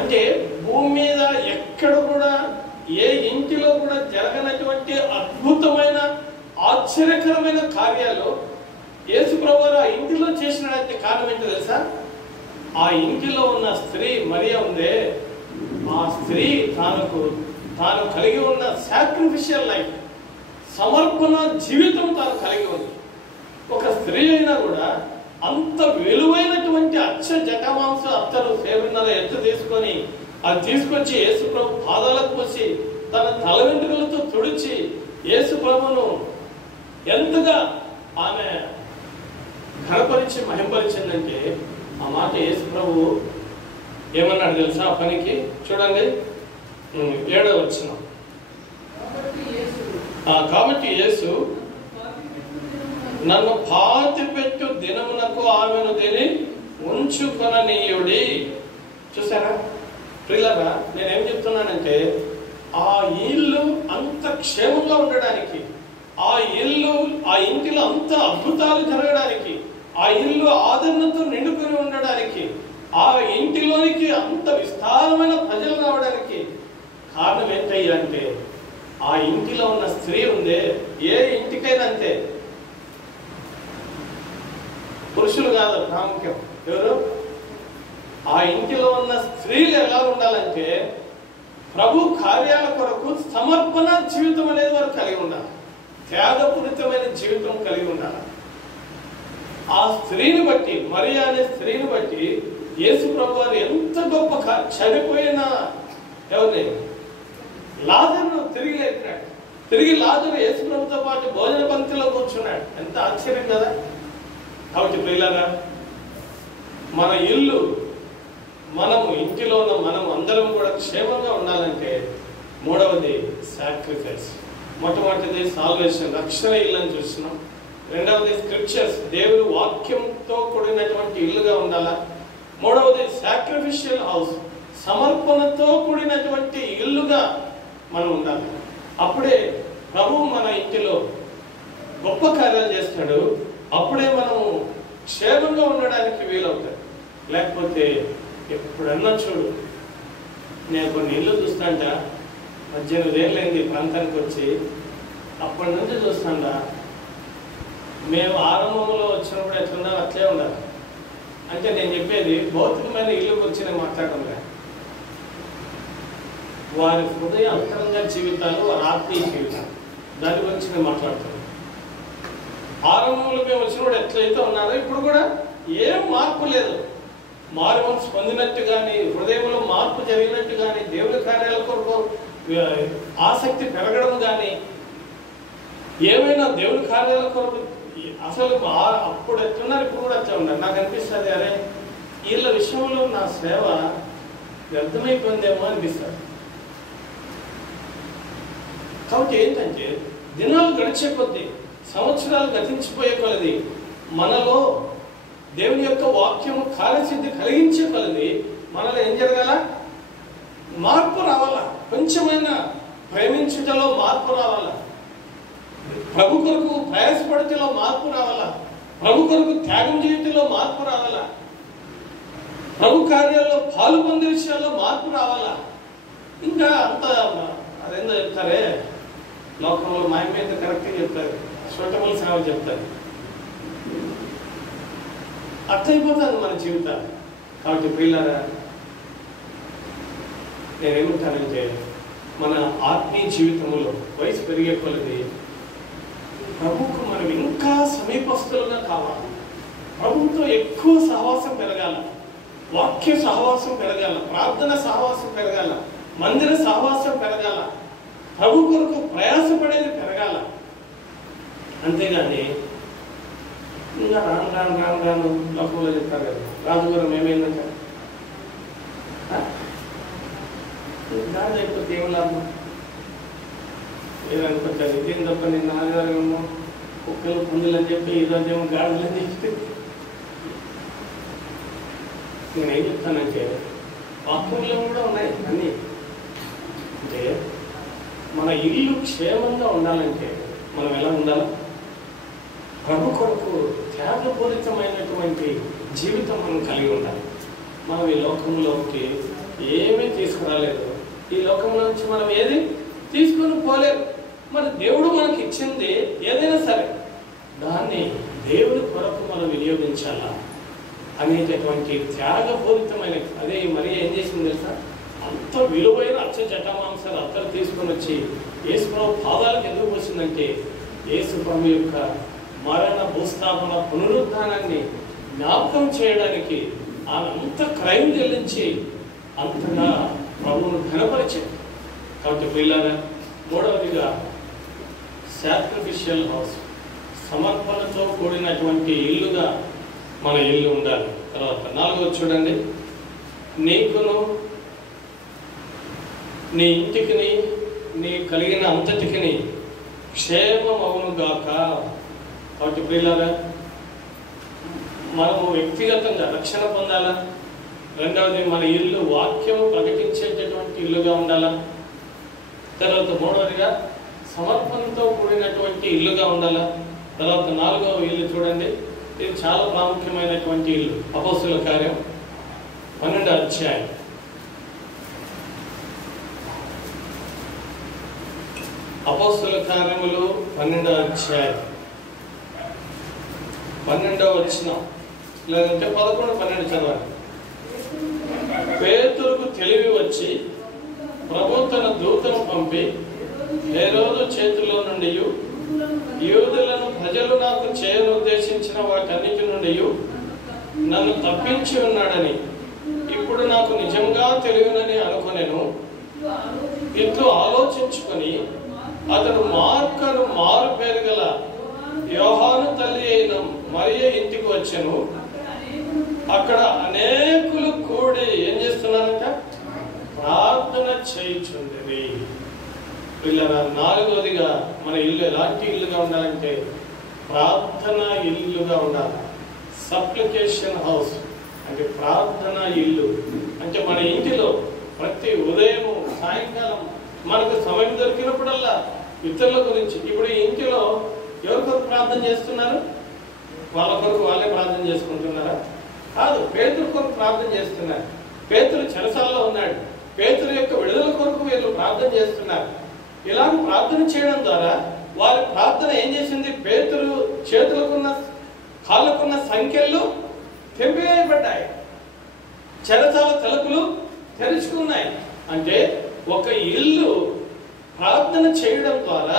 అంటే భూమి మీద ఎక్కడ కూడా ఏ ఇంటిలో కూడా జరగనటువంటి అద్భుతమైన ఆశ్చర్యకరమైన కార్యాలు యేసు ప్రభు వారు ఆ ఇంటిలో చేసినాడంటే కారణం ఏంటో తెలుసా? ఆ ఇంటిలో ఉన్న స్త్రీ మరియా ఉందే, ఆ స్త్రీ తాను కలిగి ఉన్న సాక్రిఫిషియల్ లైఫ్, సమర్పణ జీవితం తాను కలిగి ఉంది. ఒక స్త్రీ అయినా కూడా అంత విలువైనటువంటి జటమాంస అత్తరు సేవన్నర ఎత్తు తీసుకొని అది తీసుకొచ్చి యేసు ప్రభు పాదాలకు పోసి తన తల వెంట్రుకలతో తుడిచి యేసు ప్రభును ఎంతగా ఆమె ఘనపరిచి మహింపరిచిందంటే ఆ మాట యేసు ప్రభు ఏమన్నాడు తెలుసా? ఆ పనికి చూడండి 7వ వచనం. కాబట్టి యేసు నన్ను పాతిపెట్టు దినమునకు ఆమెను తిని ఉంచుకొననీయుడి. చూసారా ప్రియులారా, నేనేం చెప్తున్నానంటే ఆ ఇల్లు అంత క్షేమంగా ఉండడానికి, ఆ ఇంటిలో అంత అద్భుతాలు జరగడానికి, ఆ ఇల్లు ఆదరణతో నిండుకొని ఉండడానికి, ఆ ఇంటిలోనికి అంత విస్తారమైన ప్రజలు రావడానికి కారణం ఏంటయ్యా అంటే ఆ ఇంటిలో ఉన్న స్త్రీ ఉందే. ఏ ఇంటికైనా అంతే, పురుషులు కాదు ప్రాముఖ్యం. ఎవరు? ఆ ఇంటిలో ఉన్న స్త్రీలు ఎలా ఉండాలంటే ప్రభు కార్యాల కొరకు సమర్పణ జీవితం అనేది వారు కలిగి ఉండాలి. త్యాగపూరితమైన జీవితం కలిగి ఉండాలి. ఆ స్త్రీని బట్టి, మరియా అనే స్త్రీని బట్టి యేసు ప్రభు వారు ఎంత గొప్ప చనిపోయిన ఎవరిని? లాజరును తిరిగి లేపినాడు. తిరిగి లాజరు యేసు ప్రభుతో పాటు భోజన పంక్తిలో కూర్చున్నాడు. ఎంత ఆశ్చర్యం కదా! కాబట్టి ప్రియులారా, మన ఇల్లు, ఇంటిలో ఉన్న మనం అందరం కూడా క్షేమంగా ఉండాలంటే మూడవది సాక్రిఫైస్. మొట్టమొదటిది సాల్వేషన్, రక్షణ ఇల్లు అని చూస్తున్నాం. రెండవది స్క్రిప్చర్స్, దేవుని వాక్యంతో కూడినటువంటి ఇల్లుగా ఉండాలా. మూడవది సాక్రిఫిషియల్ హౌస్, సమర్పణతో కూడినటువంటి ఇల్లుగా మనం ఉండాలి. అప్పుడే ప్రభు మన ఇంటిలో గొప్ప కార్యాలు చేస్తాడు. అప్పుడే మనము క్షేమంగా ఉండడానికి వీలవుతుంది. లేకపోతే ఎప్పుడన్నా చూడు, నేను కొన్ని ఇల్లు చూస్తాంట, 18 ఏళ్ళైంది ప్రాంతానికి వచ్చి, అప్పటి నుంచి చూస్తాంట. మేము ఆరంభంలో వచ్చినప్పుడు ఎట్లుండాలి అట్లే ఉండాలి. అంటే నేను చెప్పేది భౌతికమైన ఇల్లుకి వచ్చి నేను మాట్లాడడం లేదు. వారి హృదయ అంతరంగ జీవితాలు, వారి ఆత్మీయ జీవితాలు, దాని గురించి నేను మాట్లాడుతున్నాను. ఆరంభంలో మేము వచ్చినప్పుడు ఎట్లయితే ఉన్నారో ఇప్పుడు కూడా ఏం మార్పు లేదు. మారు మనసు పొందినట్టు కానీ, హృదయంలో మార్పు జరిగినట్టు కానీ, దేవుని కార్యాల కొరకు ఆసక్తి పెరగడం కానీ, ఏమైనా దేవుని కార్యాల కొరకు అసలు అప్పుడు ఎట్లున్నారు ఇప్పుడు కూడా అట్లా ఉన్నారు. నాకు అనిపిస్తుంది, అరే వీళ్ళ విషయంలో నా సేవ వ్యర్థమైపోయిందేమో అనిపిస్తుంది. కాబట్టి ఏంటంటే దినాలు గడిచే కొద్దీ, సంవత్సరాలు గతించిపోయే కొలది మనలో దేవుని యొక్క వాక్యము కార్యసిద్ధి కలిగించే కొలది మనలో ఏం జరగాల? మార్పు రావాలా. కొంచెమైనా ప్రేమించుటలో మార్పు రావాలా. ప్రభు కొరకు ప్రయాసపడితేలో మార్పు రావాలా, ప్రభు కొరకు త్యాగం చేయటంలో మార్పు రావాలా, ప్రభు కార్యాల్లో పాలు పొందే విషయాల్లో మార్పు రావాలా. ఇంకా అంత అదేందో చెప్తారే, లోకంలో మాయ మీద కరెక్ట్గా చెప్తారు, సూటబుల్ సేవ చెప్తారు, అర్థమైపోతుంది మన జీవితాలు. కాబట్టి ప్రియులారా, నేనేమంటానంటే మన ఆత్మీయ జీవితంలో వయసు పెరిగే కొలది ప్రభువుకు మనం ఇంకా సమీపస్తులుగా కావాలి. ప్రభువుతో ఎక్కువ సహవాసం పెరగాల, వాక్య సహవాసం పెరగాల, ప్రార్థన సహవాసం పెరగాల, మందిర సహవాసం పెరగాల, ప్రభు కొరకు ప్రయాసపడేది పెరగాల. అంతేగాని ఇంకా రాను రాను రాను రాను లోకంలో చెప్తారు కదా, రాజుగారం ఏమైందంటే దాని అయిపోతే ఏం లాభం ఏదనుకుంటారు. ఇదేం తప్ప నేను ఆదివారమేమో కుక్కలు పందులు అని చెప్పి ఈరోజేమో గాడులు అని చెప్పి. నేనేం చెప్తానంటే వాక్యంలో కూడా ఉన్నాయి అన్నీ. అంటే మన ఇల్లు క్షేమంగా ఉండాలంటే మనం ఎలా ఉండాలి? ప్రభు కొరకు త్యాగపూరితమైనటువంటి జీవితం మనం కలిగి ఉండాలి. మనం ఈ లోకంలోకి ఏమీ తీసుకురాలేదు, ఈ లోకంలో నుంచి మనం ఏది తీసుకొని పోలేదు. మరి దేవుడు మనకి ఇచ్చింది ఏదైనా సరే దాన్ని దేవుడి కొరకు మనం వినియోగించాలా అనేటటువంటి త్యాగపూరితమైన, అదే మరి ఏం చేసింది తెలుసా, అంత విలువైన అచ్చ జటామాంసాలు అత్తరు తీసుకొని వచ్చి యేసుప్రభు పాదాలకు ఎందుకు వచ్చిందంటే యేసుప్రభు యొక్క మరణ భూస్థాపన పునరుద్ధానాన్ని జ్ఞాపకం చేయడానికి ఆమె అంత క్రైమ్ చెల్లించి అంతగా ప్రభువును ఘనపరిచింది. కాబట్టి పిల్లల మూడవదిగా సాక్రిఫిషియల్ హౌస్, సమర్పణతో కూడినటువంటి ఇల్లుగా మన ఇల్లు ఉండాలి. తర్వాత నాలుగవది చూడండి, నీకును నీ ఇంటికి నీ కలిగిన అంతటికి క్షేమం అవును గాక. కాబట్టి పిల్లరా, మనము వ్యక్తిగతంగా రక్షణ పొందాలా. రెండవది మన ఇల్లు వాక్యం ప్రకటించేటటువంటి ఇల్లుగా ఉండాలా. తర్వాత మూడవదిగా సమర్పణతో కూడినటువంటి ఇల్లుగా ఉండాలా. తర్వాత నాలుగవ ఇల్లు చూడండి, ఇది చాలా ప్రాముఖ్యమైనటువంటి ఇల్లు. అపోస్తుల కార్యం 12వ అధ్యాయం. అపోస్తుల కార్యములు 12వ అధ్యాయం 12వ వచనం, లేదంటే 11, 12 చదవాలి. పేతురుకు తెలివి వచ్చి ప్రభు తన దూతను పంపి హేరోదు చేతిలో నుండి యూదులను ప్రజలు నాకు చేయనుద్దేశించిన వాటన్నిటి నుండి నన్ను తప్పించి ఉన్నాడని ఇప్పుడు నాకు నిజంగా తెలియనని అనుకునేను. ఇట్లు ఆలోచించుకొని అతడు మార్కను మారు పేరు గల యోహాను తల్లి అయిన మరియ ఇంటికి వచ్చెను. అక్కడ అనేకులు కూడి ఏం చేస్తున్నారంట? ప్రార్థన చేయుచుండేవి. పిల్లరా, నాలుగవదిగా మన ఇల్లు ఎలాంటి ఇల్లుగా ఉండాలంటే ప్రార్థన ఇల్లుగా ఉండాలి. సప్లికేషన్ హౌస్ అంటే ప్రార్థన ఇల్లు. అంటే మన ఇంటిలో ప్రతి ఉదయం సాయంకాలం మనకు సమయం దొరికినప్పుడల్లా ఇతరుల గురించి, ఇప్పుడు ఈ ఇంటిలో ఎవరి కొరకు ప్రార్థన చేస్తున్నారు? వాళ్ళ కొరకు వాళ్ళే ప్రార్థన చేసుకుంటున్నారా? కాదు, పేతురు కొరకు ప్రార్థన చేస్తున్నారు. పేతురు చెరసాలలో ఉన్నాడు, పేతురు యొక్క విడుదల కొరకు వీళ్ళు ప్రార్థన చేస్తున్నారు. ఇలాగ ప్రార్థన చేయడం ద్వారా వారి ప్రార్థన ఏం చేసింది? పేతురు చేతులకున్న కాళ్ళకున్న సంఖ్యలు తెంపివేయబడ్డాయి, చెరసాల తలుపులు తెరుచుకున్నాయి. అంటే ఒక ఇల్లు ప్రార్థన చేయడం ద్వారా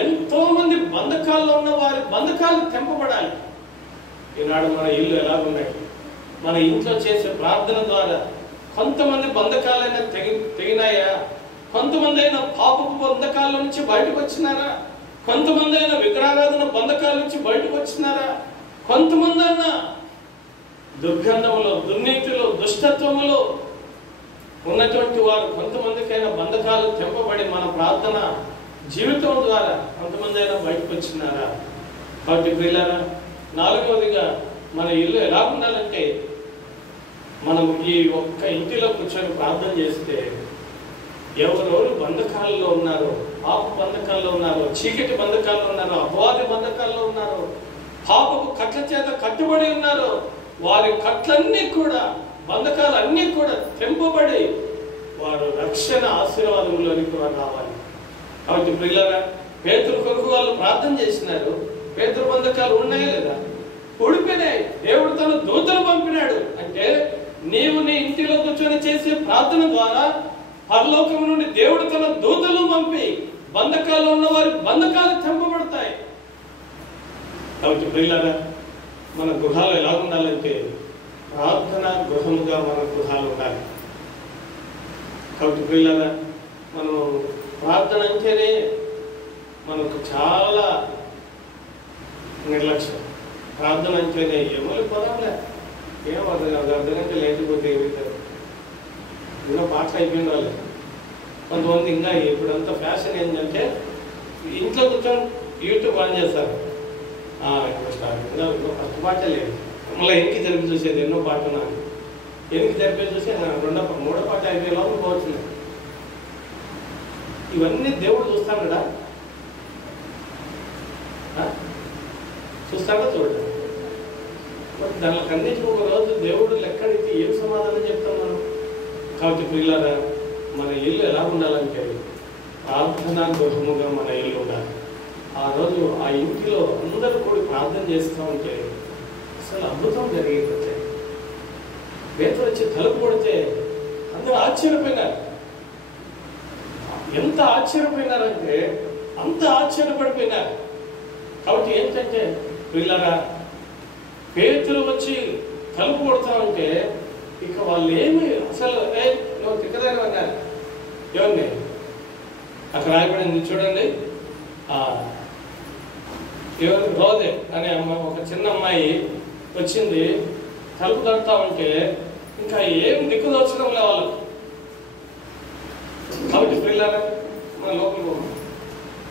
ఎంతో మంది బంధకాల్లో ఉన్న వారి బంధకాలు తెంపబడాలి. ఈనాడు మన ఇల్లు ఎలాగున్నాయి? మన ఇంట్లో చేసే ప్రార్థన ద్వారా కొంతమంది బంధకాలైనా తెగినాయా? కొంతమంది అయినా పాపపు బంధకాల నుంచి బయటకు వచ్చినారా? కొంతమంది అయినా విగ్రహారాధన బంధకాల నుంచి బయటకు వచ్చినారా? కొంతమంది అయినా దుర్గంధములో, దుర్నీతిలో, దుష్టత్వములో ఉన్నటువంటి వారు కొంతమందికైనా బంధకాలు తెంపబడి మన ప్రార్థన జీవితం ద్వారా కొంతమంది అయినా బయటకు వచ్చినారా? కాబట్టి ప్రియులారా, నాలుగవదిగా మన ఇల్లు ఎలా ఉండాలంటే మనం ఈ ఒక్క ఇంటిలో కూర్చొని ప్రార్థన చేస్తే ఎవరెవరు బంధకాలలో ఉన్నారో పాప బంధకాల్లో ఉన్నారు, చీకటి బంధకాల్లో ఉన్నారు, అపవాది బంధకాల్లో ఉన్నారు, పాపపు కట్ల చేత కట్టుబడి ఉన్నారు. వారి కట్లన్నీ కూడా, బంధకాలన్నీ కూడా తెంపబడి వారు రక్షణ ఆశీర్వాదంలోనికి వారు రావాలి. కాబట్టి ప్రియులారా, పేతురు కొరకు వాళ్ళు ప్రార్థన చేసినారు. పేతురు బంధకాలు ఉన్నాయా లేదా? ఊడిపోయినాయి. దేవుడు తన దూతలు పంపినాడు. అంటే నీవు నీ ఇంటిలో కూర్చొని చేసే ప్రార్థన ద్వారా పరలోకం నుండి దేవుడు తన దూతలు పంపి బంధకాలు ఉన్న వారి బంధకాలు తెంపబడతాయి. కాబట్టి ప్రియులారా, మన గృహాలు ఎలా ఉండాలంటే ప్రార్థన గృహముగా మన గృహాలు ఉండాలి. కాబట్టి ప్రియులారా, మనం ప్రార్థన అంటేనే మనకు చాలా నిర్లక్ష్యం. ప్రార్థన అంటేనే ఏమో పదంలే, ఏం అర్థం కాదు, అర్థం లేకపోతే ఏమిటారు. ఇంకా పాటలు అయిపోయిన వాళ్ళే. కొంతమంది ఇంకా ఇప్పుడంతా ఫ్యాషన్ ఏంటంటే ఇంట్లో కూర్చొని యూట్యూబ్ ఆన్ చేస్తారు. ఇంకా ఫస్ట్ పాటే లేదు, మళ్ళీ ఎనికి జరిపి చూసేది ఎన్నో పాటలు. ఎనికి జరిపి చూసి మూడో పాట అయిపోయేలా పోవచ్చు. ఇవన్నీ దేవుడు చూస్తాడు కదా, చూస్తాడో చూడటం. మరి దానికి అన్నిటికీ ఒక రోజు దేవుడు లెక్కడితే ఏం సమాధానం చెప్తాం మనం? కాబట్టి పిల్లల మన ఇల్లు ఎలా ఉండాలంటే ప్రార్థనా గృహముగా మన ఇల్లు ఉండాలి. ఆ రోజు ఆ ఇంటిలో అందరూ కూడి ప్రార్థన చేస్తూ ఉంటే అసలు అద్భుతం జరిగిపోతే పేతురు వచ్చి తలుపు కొడితే అందరూ ఆశ్చర్యపోయినారు. ఎంత ఆశ్చర్యపోయినారంటే అంత ఆశ్చర్యపడిపోయినారు. కాబట్టి ఏంటంటే పిల్లరా, పేతురు వచ్చి తలుపు కొడతా ఉంటే ఇక వాళ్ళు ఏమి అసలు నువ్వు తిక్కదని అన్నారు. ఎవరిని అక్కడ రాయబడింది చూడండి. ఎవరు రోదే అనే అమ్మాయి, ఒక చిన్న అమ్మాయి వచ్చింది. తలుపు తడుతా ఉంటే ఇంకా ఏం దిక్కు దోచడం లే వాళ్ళకు. కాబట్టి పిల్లరా, మన లోపల పోము.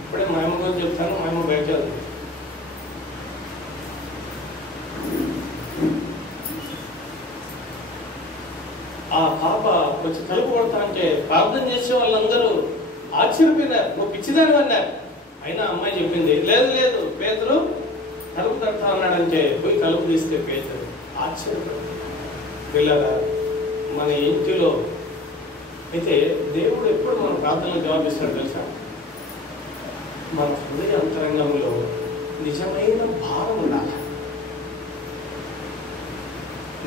ఇప్పుడే మా అమ్మ గురించి చెప్తాను. మా అమ్మ బయట ఆ పాప వచ్చి తలుపు కొడతా అంటే ప్రార్థన చేసే వాళ్ళందరూ ఆశ్చర్యపోయినారు. నువ్వు పిచ్చిదాని అన్నారు. అయినా అమ్మాయి చెప్పింది, లేదు లేదు పేతురు తలుపు తడతా అన్నాడంటే పోయి తలుపు తీస్తే పేతురు ఆశ్చర్యపడు. పిల్లరా, మన ఇంటిలో అయితే దేవుడు ఎప్పుడు మన ప్రార్థనలు జవాబిస్తాడు తెలుసా? మన హృదయ అంతరంగంలో నిజమైన భారం ఉండాలి.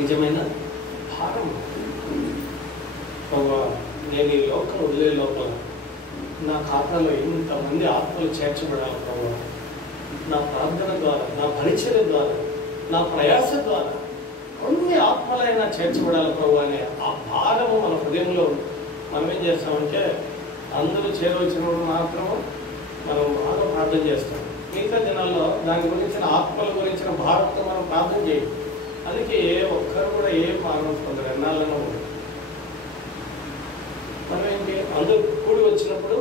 నిజమైన భారం. ప్రభా, నేను ఈ లోకం వదిలే లోపల నా ఖాతాలో ఇంతమంది ఆత్మలు చేర్చబడాలి ప్రభా. నా ప్రార్థన ద్వారా, నా పరిచర్య ద్వారా, నా ప్రయాస ద్వారా కొన్ని ఆత్మలైనా చేర్చబడాలి ప్రభు అనే ఆ భారము మన హృదయంలో. మనం ఏం చేస్తామంటే అందరూ చేరవచ్చినప్పుడు మాత్రము మనం బాగా ప్రార్థన చేస్తాం. మిగతా దినాల్లో దాని గురించిన ఆత్మల గురించిన భారంతో మనం ప్రార్థన చేయం. అందుకే ఒక్కరు కూడా ఏ భారం పొందరు. ఎన్నాళ్ళలో మనం ఏంటి అందరూ కూడి వచ్చినప్పుడు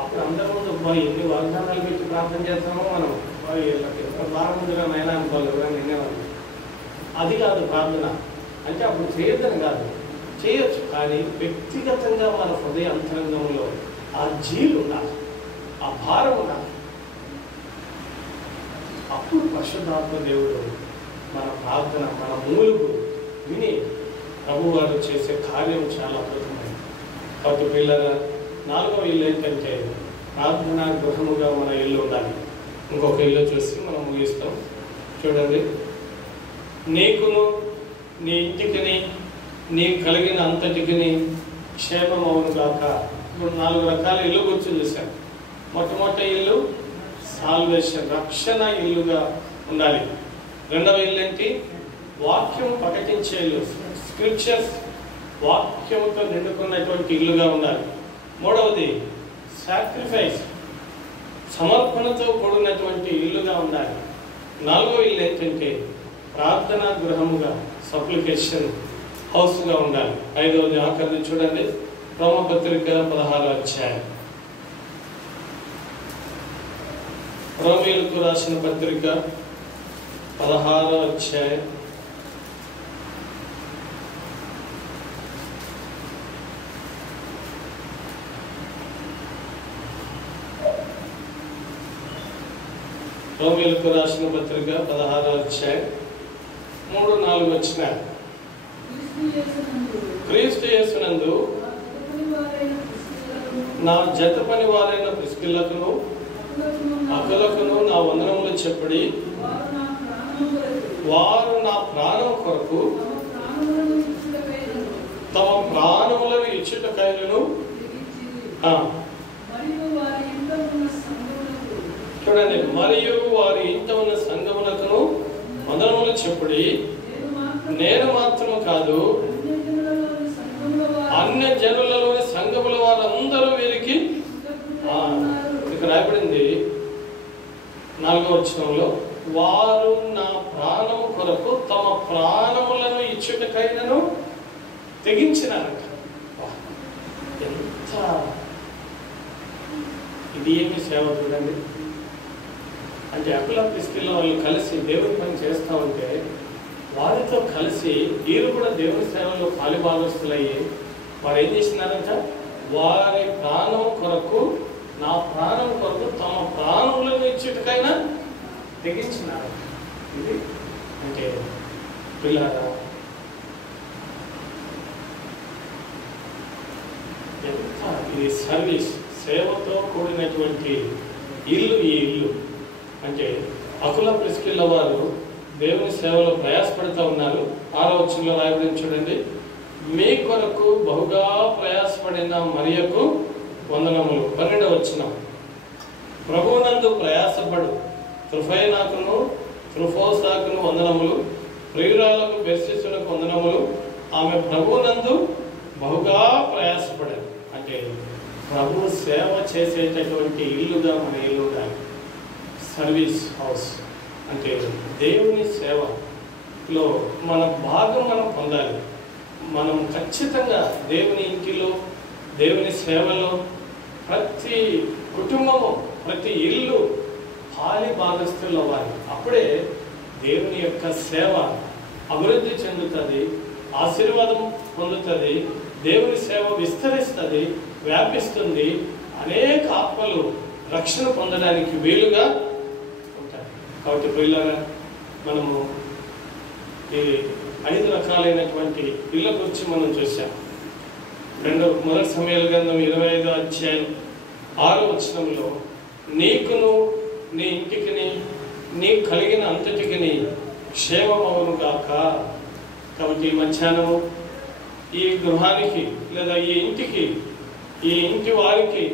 అప్పుడు అందరి ముందు ఎన్ని వాగ్దానాలు పెట్టి ప్రార్థన చేస్తామో మనం భారం ముందుగా నైనా అనుకోవాలి. నిన్నేవాళ్ళు అది కాదు ప్రార్థన అంటే. అప్పుడు చేయొద్దని కాదు, చేయొచ్చు. కానీ వ్యక్తిగతంగా మన హృదయ అంతరంగంలో ఆ జీలు ఉండాలి, ఆ భారం ఉండాలి. అప్పుడు పరిశుద్ధాత్మ దేవుడు మన ప్రార్థన, మన మూలుగు విని ప్రభు వారు చేసే కార్యం చాలా అద్భుతమైనది. కాబట్టి పిల్లల 4వ ఇల్లు ఏంటంటే ప్రార్థనా గృహముగా మన ఇల్లు ఉండాలి. ఇంకొక ఇల్లు చూసి మనం ముగిస్తాం. చూడండి, నీకును నీ ఇంటికిని నీకు కలిగిన అంతటికిని క్షేమం అవును కాక. ఇప్పుడు 4 రకాల ఇల్లు గురించి చూశాను. మొట్టమొదటి ఇల్లు సాల్వేషన్, రక్షణ ఇల్లుగా ఉండాలి. 2వ ఇల్లు ఏంటి? వాక్యం ప్రకటించే ఇల్లు, స్క్రిప్చర్స్ వాక్యముతో నిండుకున్నటువంటి ఇల్లుగా ఉండాలి. 3వది సాక్రిఫైస్, సమర్పణతో కూడినటువంటి ఇల్లుగా ఉండాలి. 4వ ఇల్లు ఏంటంటే ప్రార్థనా గృహముగా, సప్లికేషన్ హౌస్గా ఉండాలి. 5వది ఆఖరిది చూడండి, రోమపత్రిక 16వ అధ్యాయం. రోమీయులకు రాసిన పత్రిక 16వ అధ్యాయం. రోమీయులకు రాసిన పత్రిక 16వ అధ్యాయం 3-4 వచనాలు. క్రీస్తు యేసునందు నా జత పని వారైన ప్రిస్కిల్లకును అకులకును నా వందనములు చెప్పడి, వారు నా ప్రాణం కొరకు తమ ప్రాణములను ఇచ్చుటకైనను. చూడండి, మరియు వారి ఇంట ఉన్న సంఘములకును వందనములు చెప్పుడి, నేను మాత్రము కాదు అన్య జనులలోని సంఘముల వారందరూ వీరికి. ఇక్కడ రాయబడింది 4వ వచనంలో, వారు నా ప్రాణము కొరకు తమ ప్రాణములను ఇచ్చుటకైనను తెగించినారట. ఎంత ఇది ఏమి సేవ చూడండి. అంటే అకుల ప్రిస్కిల్ల వాళ్ళు కలిసి దేవుని పని చేస్తూ ఉంటే వారితో కలిసి వీరు కూడా దేవుని సేవలో పాలుభాగస్తులయ్యి వారు ఏం చేసినారంట, వారి ప్రాణం కొరకు నా ప్రాణం కొరకు తమ ప్రాణములను ఇచ్చుటకైనా తెగించినారు. ఇది అంటే పిల్లరా, ఎంత ఇది సర్వీస్, సేవతో కూడినటువంటి ఇల్లు. ఈ ఇల్లు అంటే అకుల ప్రిస్కిల్ల వారు దేవుని సేవలో ప్రయాసపడుతూ ఉన్నారు. 6వ వచనంలో రాయబడింది చూడండి, మీ కొరకు బహుగా ప్రయాసపడిన మరియకు వందనములు. 12వ వచనం, ప్రభువునందు ప్రయాసపడు త్రుఫైనాకును త్రుఫోసాకును వందనములు, ప్రియురాలకు పెర్సిస్సులకు వందనములు, ఆమె ప్రభువునందు బహుగా ప్రయాసపడారు. అంటే ప్రభు సేవ చేసేటటువంటి ఇల్లుగా మన ఇల్లు ఉండాలి. సర్వీస్ హౌస్ అంటే దేవుని సేవలో మన భాగం మనం పొందాలి. మనం ఖచ్చితంగా దేవుని ఇంటిలో, దేవుని సేవలో ప్రతి కుటుంబము, ప్రతి ఇల్లు పాలి భాగస్తులు అవ్వాలి. అప్పుడే దేవుని యొక్క సేవ అభివృద్ధి చెందుతుంది, ఆశీర్వాదం పొందుతుంది, దేవుని సేవ విస్తరిస్తుంది, వ్యాపిస్తుంది, అనేక ఆత్మలు రక్షణ పొందడానికి వీలుగా ఉంటాయి. కాబట్టి పిల్లల మనము ఈ 5 రకాలైనటువంటి ఇళ్ళ గురించి మనం చూసాం. మొదటి సమయాల గ్రంథం 25వ అధ్యాయం 6వ వచనంలో, నీకును నీ ఇంటికిని నీ కలిగిన అంతటికిని క్షేమమవును గాక. కాబట్టి మధ్యాహ్నము ఈ గృహానికి లేదా ఈ ఇంటికి, ఈ ఇంటి వారికి,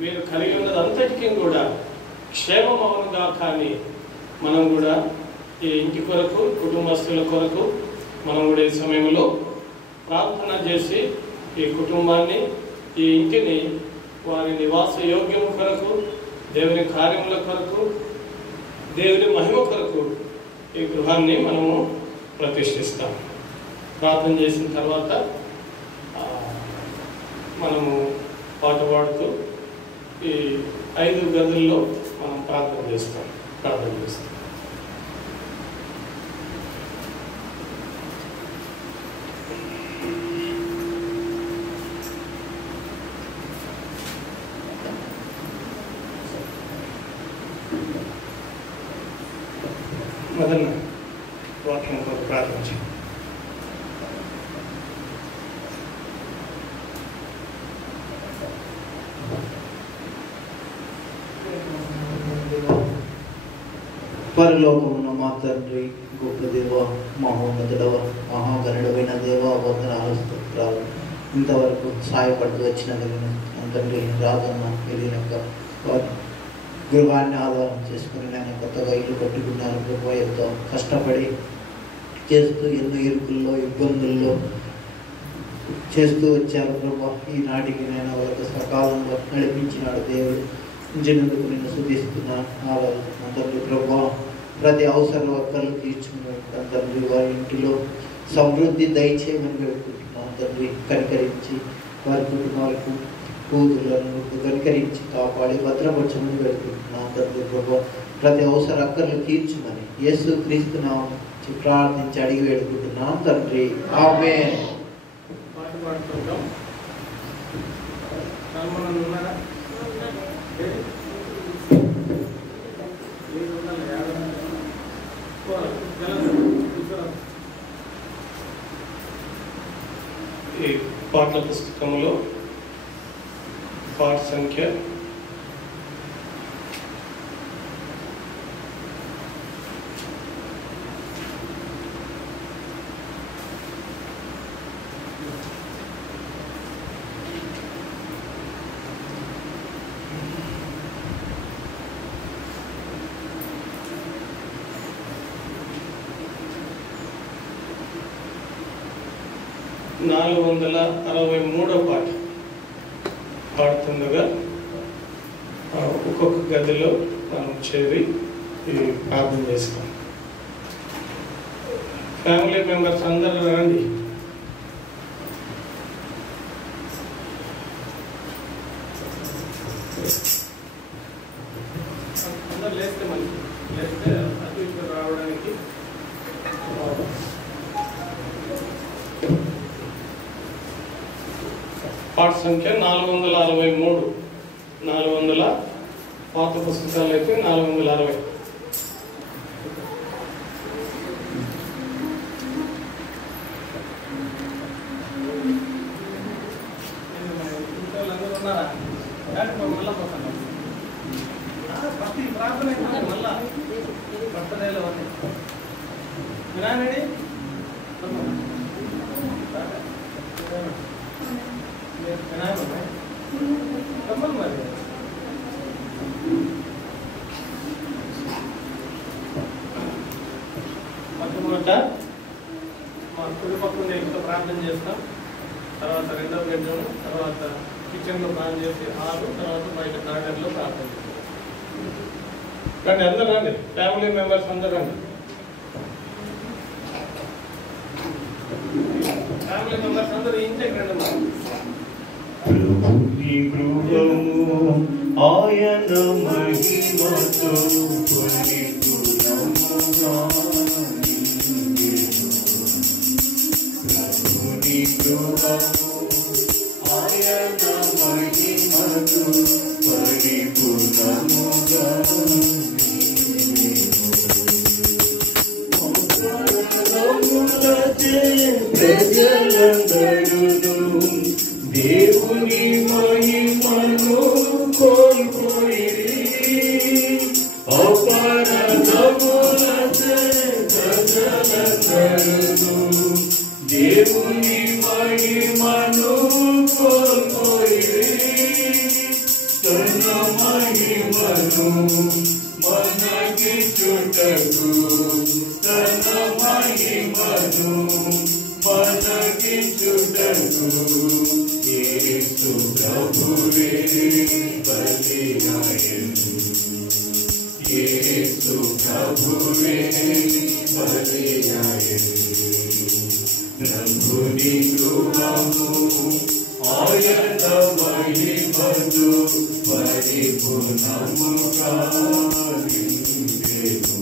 వీరు కలిగి ఉన్నది అంతటికీ కూడా క్షేమమవునుగా. కానీ మనం కూడా ఈ ఇంటి కొరకు, కుటుంబస్తుల కొరకు మనం కూడా ఈ సమయంలో ప్రార్థన చేసి ఈ కుటుంబాన్ని, ఈ ఇంటిని వారి నివాస యోగ్యం కొరకు, దేవుని కార్యముల కొరకు, దేవుని మహిమ కొరకు ఈ గృహాన్ని మనము ప్రతిష్ఠిస్తాం. ప్రార్థన చేసిన తర్వాత మనము పాట పాడుతూ ఈ 5 గదుల్లో మనం ప్రార్థన చేస్తాం. మొదలు వాక్యం కొరకు ప్రార్థించాం. పరలోకమున మా తండ్రి, గొప్ప దేవ, మహోన్నతుడవ, మహాగణుడమైన దేవ, వందనాలు, స్తోత్రాలు. ఇంతవరకు సాయపడుతూ వచ్చినందుకు తండ్రి, రాజన్న వెళ్ళినాక వారి గృహాన్ని ఆధారం చేసుకుని నేను కొత్తగా ఇల్లు కట్టుకున్నాను. ప్రభు ఎంతో కష్టపడి చేస్తూ ఎన్నో ఇరుకుల్లో, ఇబ్బందుల్లో చేస్తూ వచ్చారు ప్రభు. ఈనాటికి నేను వాళ్ళకి సకాలంలో నడిపించినాడు దేవుడు. ఉంచినందుకు నేను శుద్ధిస్తున్నాను. ఆరాధిస్తున్నాను తండ్రి. ప్రభు ప్రతి అవసరం ఒక్కరు తీర్చుకున్నాను తండ్రి. వారి ఇంటిలో సమృద్ధి దయచేయమని వేడుకుంటున్నాను తండ్రి. కనికరించి వారి కుటుంబాలకు, కూతుర్లను కనికరించి కాపాడి భద్రపరచమని వేడుకుంటున్నాను తండ్రి. ప్రభు ప్రతి అవసర అక్కర్లు తీర్చుమని యేసు క్రీస్తు నామమున ప్రార్థించి అడిగి వేడుకుంటున్నాను తండ్రి. ఆమేన్. పాట పాడుకుంటాం. ఉన్నారా? ఈ పాటల పుస్తకంలో పాట సంఖ్య 463వ పాట పాడుతుండగా ఒక్కొక్క గదిలో మనం చేరి ప్రార్థన చేస్తాం. ఫ్యామిలీ మెంబర్స్ అందరూ రండి. అందరూ లేస్తే మనకి లేస్తే అటు ఇటు రావడానికి పాట సంఖ్య 463. 400 పాత పుస్తకాలు అయితే 460. ప్రతి ప్రార్థన మళ్ళా బర్త్డేలో వినానండి. మరి మొట్టమొదట మా కుడి పక్కన ఇంట్లో ప్రార్థన చేస్తాం. తర్వాత రెండవ బెడ్రూమ్, తర్వాత కిచెన్లో ప్రార్థన చేసి హాలు, తర్వాత బయట గార్డెన్లో ప్రార్థన చేస్తాం. రండి అందరూ రండి, ఫ్యామిలీ మెంబర్స్ అందరూ రండి. ఫ్యామిలీ మెంబర్స్ అందరూ ఇంటికి రండి. ప్రభుని గృహము ఆయన మహిమతో పరిపూర్ణముగా నిండెను. ప్రభుని గృహము ఆయన మహిమతో పరిపూర్ణముగా ప్రజలందరూ దేవుని మహిమను కోల్పోయిరి. అపరాధములచే ప్రజలందరూ దేవుని మహిమను కోల్పోయిరి. తన మహిమను మనకిచ్చుటకు, తన మహిమను మనకిచ్చుటకు యేసు ప్రభువే బలియాయెను. యేసు ప్రభువే బలియాయెను. ప్రభుని గృహము ఆయన మహిమతో పరిపూర్ణముగా నిండెను.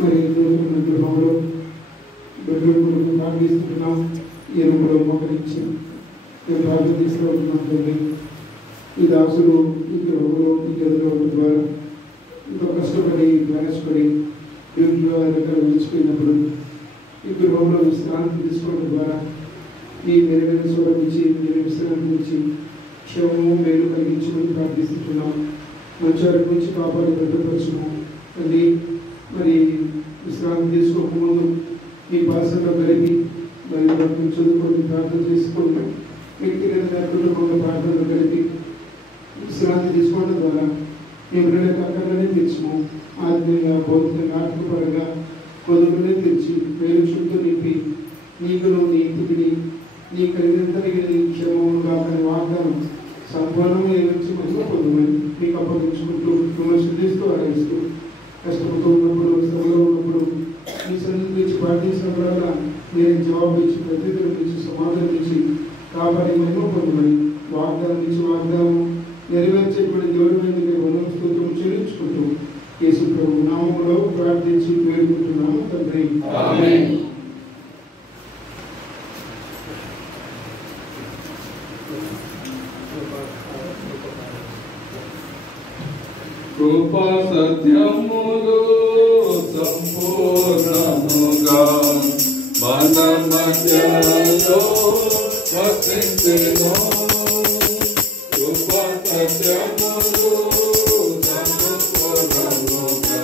మరి గృహంలో బెడ్రూమ్ ప్రార్థిస్తున్నాం. ఈ రూపంలో మోకరించి మేము ప్రార్థన తీసుకుంటున్నాం తండ్రి. ఈ దాసులు ఈ గృహంలో ఈ గదిలో ద్వారా ఎంతో కష్టపడి ప్రయాసపడి ఇంట్లో దగ్గర ఉంచిపోయినప్పుడు ఈ గృహంలో విశ్రాంతి తీసుకోవడం ద్వారా ఈ మెరుగైన స్వరించి మీరు విశ్రాంతి నుంచి క్షేమము మేలు కలిగించమని ప్రార్థిస్తున్నాం. మంచి వరకు నుంచి కాపాడి భద్రపరచము తండ్రి. మరి విశ్రాంతి తీసుకోకముందు మీ భాషలో కలిగి మరి చదువుకొని ప్రార్థన చేసుకొని వ్యక్తిగత కుటుంబంలో ప్రార్థనలు కలిపి విశ్రాంతి తీసుకోవడం ద్వారా మీ పిల్లల అక్కడనే తెచ్చుము. ఆత్మీయంగా, భౌతికంగా, ఆత్మపరంగా కొదుకునే తెచ్చి మేలు చుట్టూ నింపి నీకును నీ ఇంటికి నీ కలిగినంతని క్షేమము కాకని వాగ్దానం సంపూర్ణంగా ఏమించి మహిమ పొందమని మీకు అప్పగించుకుంటూ మిమ్మల్ని శుద్ధిస్తూ ఆరాధిస్తూ కష్టపడుతూ ఉన్నప్పుడు, శ్రమలో ఉన్నప్పుడు మీ సన్నిధి నుంచి ప్రార్థించడం వల్ల నేను జవాబు ఇచ్చి ప్రతిదనం నుంచి సమాధానం ఇచ్చి కాపాడి మహిమ పొందమని వాగ్దానం ఇచ్చి వాగ్దానం నెరవేర్చేటువంటి దేవుడి మీద వందన స్తోత్రం చెల్లించుకుంటూ యేసు ప్రభు నామములో ప్రార్థించి వేడుకుంటున్నాము తండ్రి. ఆమేన్. కృపా సత్యములు సంపూర్ణముగా మన మధ్యలో వసించెను. కృపా సత్యములు సంపూర్ణముగా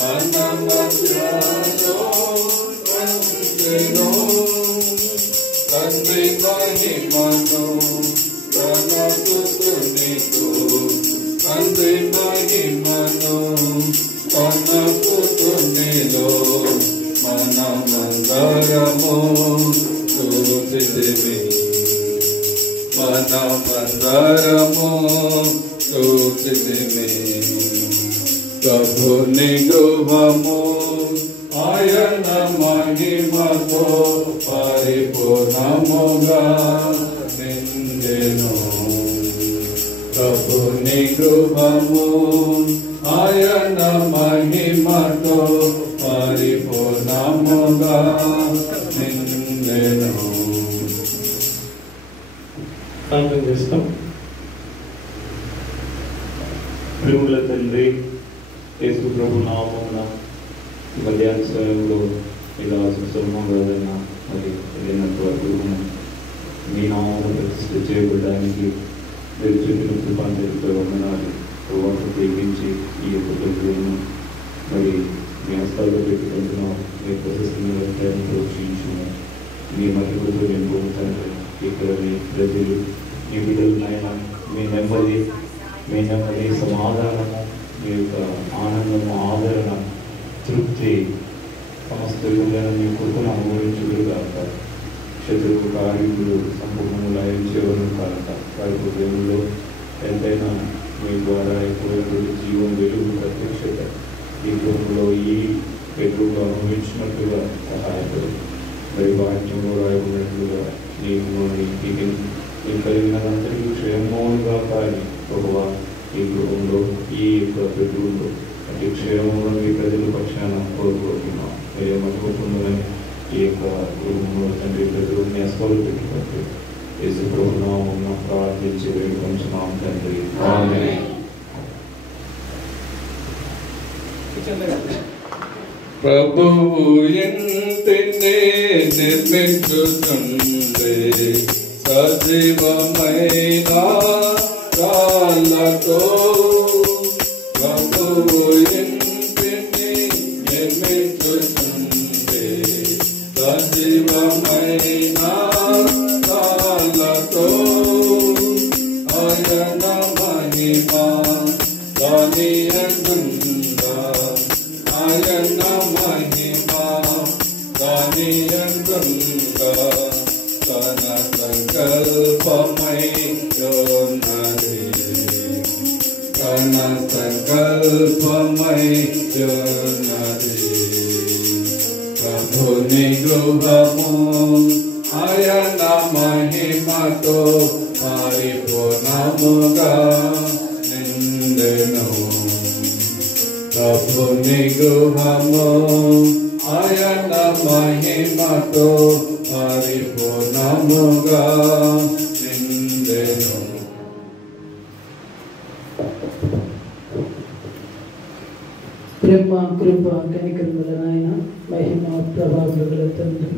మన మధ్యలో వసించెను. తండ్రి మహిమను ప్రణతునితో తండ్రి మహిమను కొనకుతునిలో మనమందరము చూచితిమి. మనమందరము చూచితిమి. ప్రభుని గృహము ఆయన మహిమతో పరిపూర్ణముగా నిండెను. ప్రభుని గృహము ఆయన మహిమతో పరిపూర్ణముగా నిండెను. ప్రార్థన చేస్తాం. ప్రేమల తండ్రి యేసు ప్రభు నామమున మధ్యాహ్న సమయంలో ఇలా సుసమోదన మరి వెళ్ళినంత వరకు మీ నామమును ప్రతిష్ఠ చేయబడడానికి మీరు చెప్పిన కృపాంతరితో వందనాలు. ప్రభావం ప్రత్యేకించి ఈ యొక్క ప్రభువును మరి మీ హస్తాల్లో పెట్టుకుంటున్నాం. మీ ప్రశస్తిని ప్రోక్షించును. మీ మహిళతో నేను పొందుతాను. ఇక్కడ మీ ప్రజలు మీ బిడ్డలు నాయన మీ నెమ్మది సమాధానము మీ యొక్క ఆనందము ఆదరణ తృప్తి సమస్త విధంగా మీ కృపను అనుభవించుగాక. శత్రువు కార్యములు సంపూర్ణము లయించేవారు కాక వారి హృదయంలో ఎంతైనా మీ ద్వారా ఎక్కువ జీవం వెలుగు ప్రత్యక్షత ఈ గృహంలో ఈ ఎక్కువగా అనుభవించినట్టుగా సహాయపడు. మరి వాక్యంలో రాయబడినట్లుగా నీకు కలిగినందరికీ క్షేమముగా కానీ ప్రభువా ఈ గృహంలో ఈ యొక్క పెట్టులో అతి క్షేమంలో మీ ప్రజల పక్షాన కోరుకుంటున్నాం. మీరు మర్చిపోతుందని ఈ యొక్క గృహంలో తండ్రి ప్రజలు నేస్తాలు పెట్టుకుంటే యేసు ప్రభునామమున ప్రార్థించి వేడుకొంచున్నాం తండ్రి. ఆమేన్. ప్రభువు ఇంటిని నిర్మించుతుండే సజీవమైన రాళ్ళతో ప్రభువు ఇంటిని నిర్మించుతుండే సజీవమైన రాళ్ళతో ఆయన మహిమ దాని అందుందా ఆయన మహిమ దాని అందుందా తన సంకల్పమై యోనది తన సంకల్పమై యోనది. ప్రభుని గృహము ఆయన మహిమతో పరిపూర్ణముగా నిండెను. ప్రభుని గృహము ఆయన మహిమతో పరిపూర్ణముగా నిండెను. ప్రేమ కృప కనికరముల నాయన మహిమ ప్రభావముల తండ్రి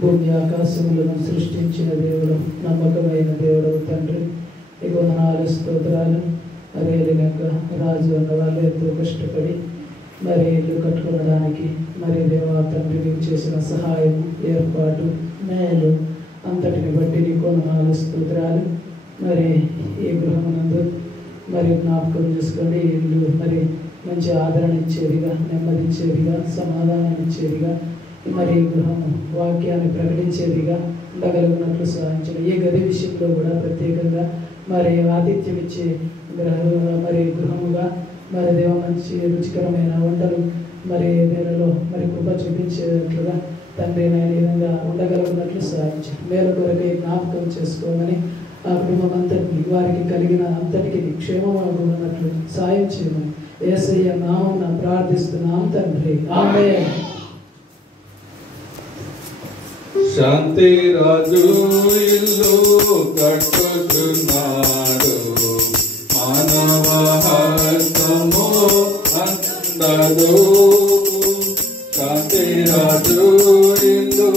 భూమి ఆకాశములను సృష్టించిన దేవుడు నమ్మకమైన దేవుడు తండ్రి నీకు వందనాలు స్తోత్రాలు. అదేవిధంగా రాజు అన్న వాళ్ళు ఎంతో కష్టపడి మరి ఇల్లు కట్టుకోవడానికి మరి దేవా తండ్రి నీకు చేసిన సహాయం ఏర్పాటు మేలు అంతటిని బట్టి నీకు వందనాలు స్తోత్రాలు. మరి ఈ గృహమునందు మరి జ్ఞాపకం చేసుకోండి. ఇల్లు మరి మంచి ఆదరణ ఇచ్చేదిగా నెమ్మదించేదిగా సమాధానం ఇచ్చేదిగా మరి గృహము వాక్యాన్ని ప్రకటించేదిగా ఉండగలిగినట్లు సాధించడం. ఈ గది విషయంలో కూడా ప్రత్యేకంగా మరి ఆతిథ్యం ఇచ్చే మరి గృహముగా మరి దేవ మంచి రుచికరమైన వంటలు మరి దీనిలో మరి కృప చూపించేట్లుగా తండ్రి నేను ఈ విధంగా ఉండగలిగినట్లు సాధించి మేలు కొరకై జ్ఞాపకం చేసుకోమని ఆ కుటుంబం అంతటిని వారికి కలిగిన అంతటికి క్షేమం ఉన్నట్లు సాయం చేయమని యేసయ్య నామమున ప్రార్థిస్తున్నాం తండ్రి. ఆమేన్. శాంతి రాజు ఇల్లు కట్టుచున్నాడు, మానవ హస్తము అందదు. శాంతి రాజు ఇల్లు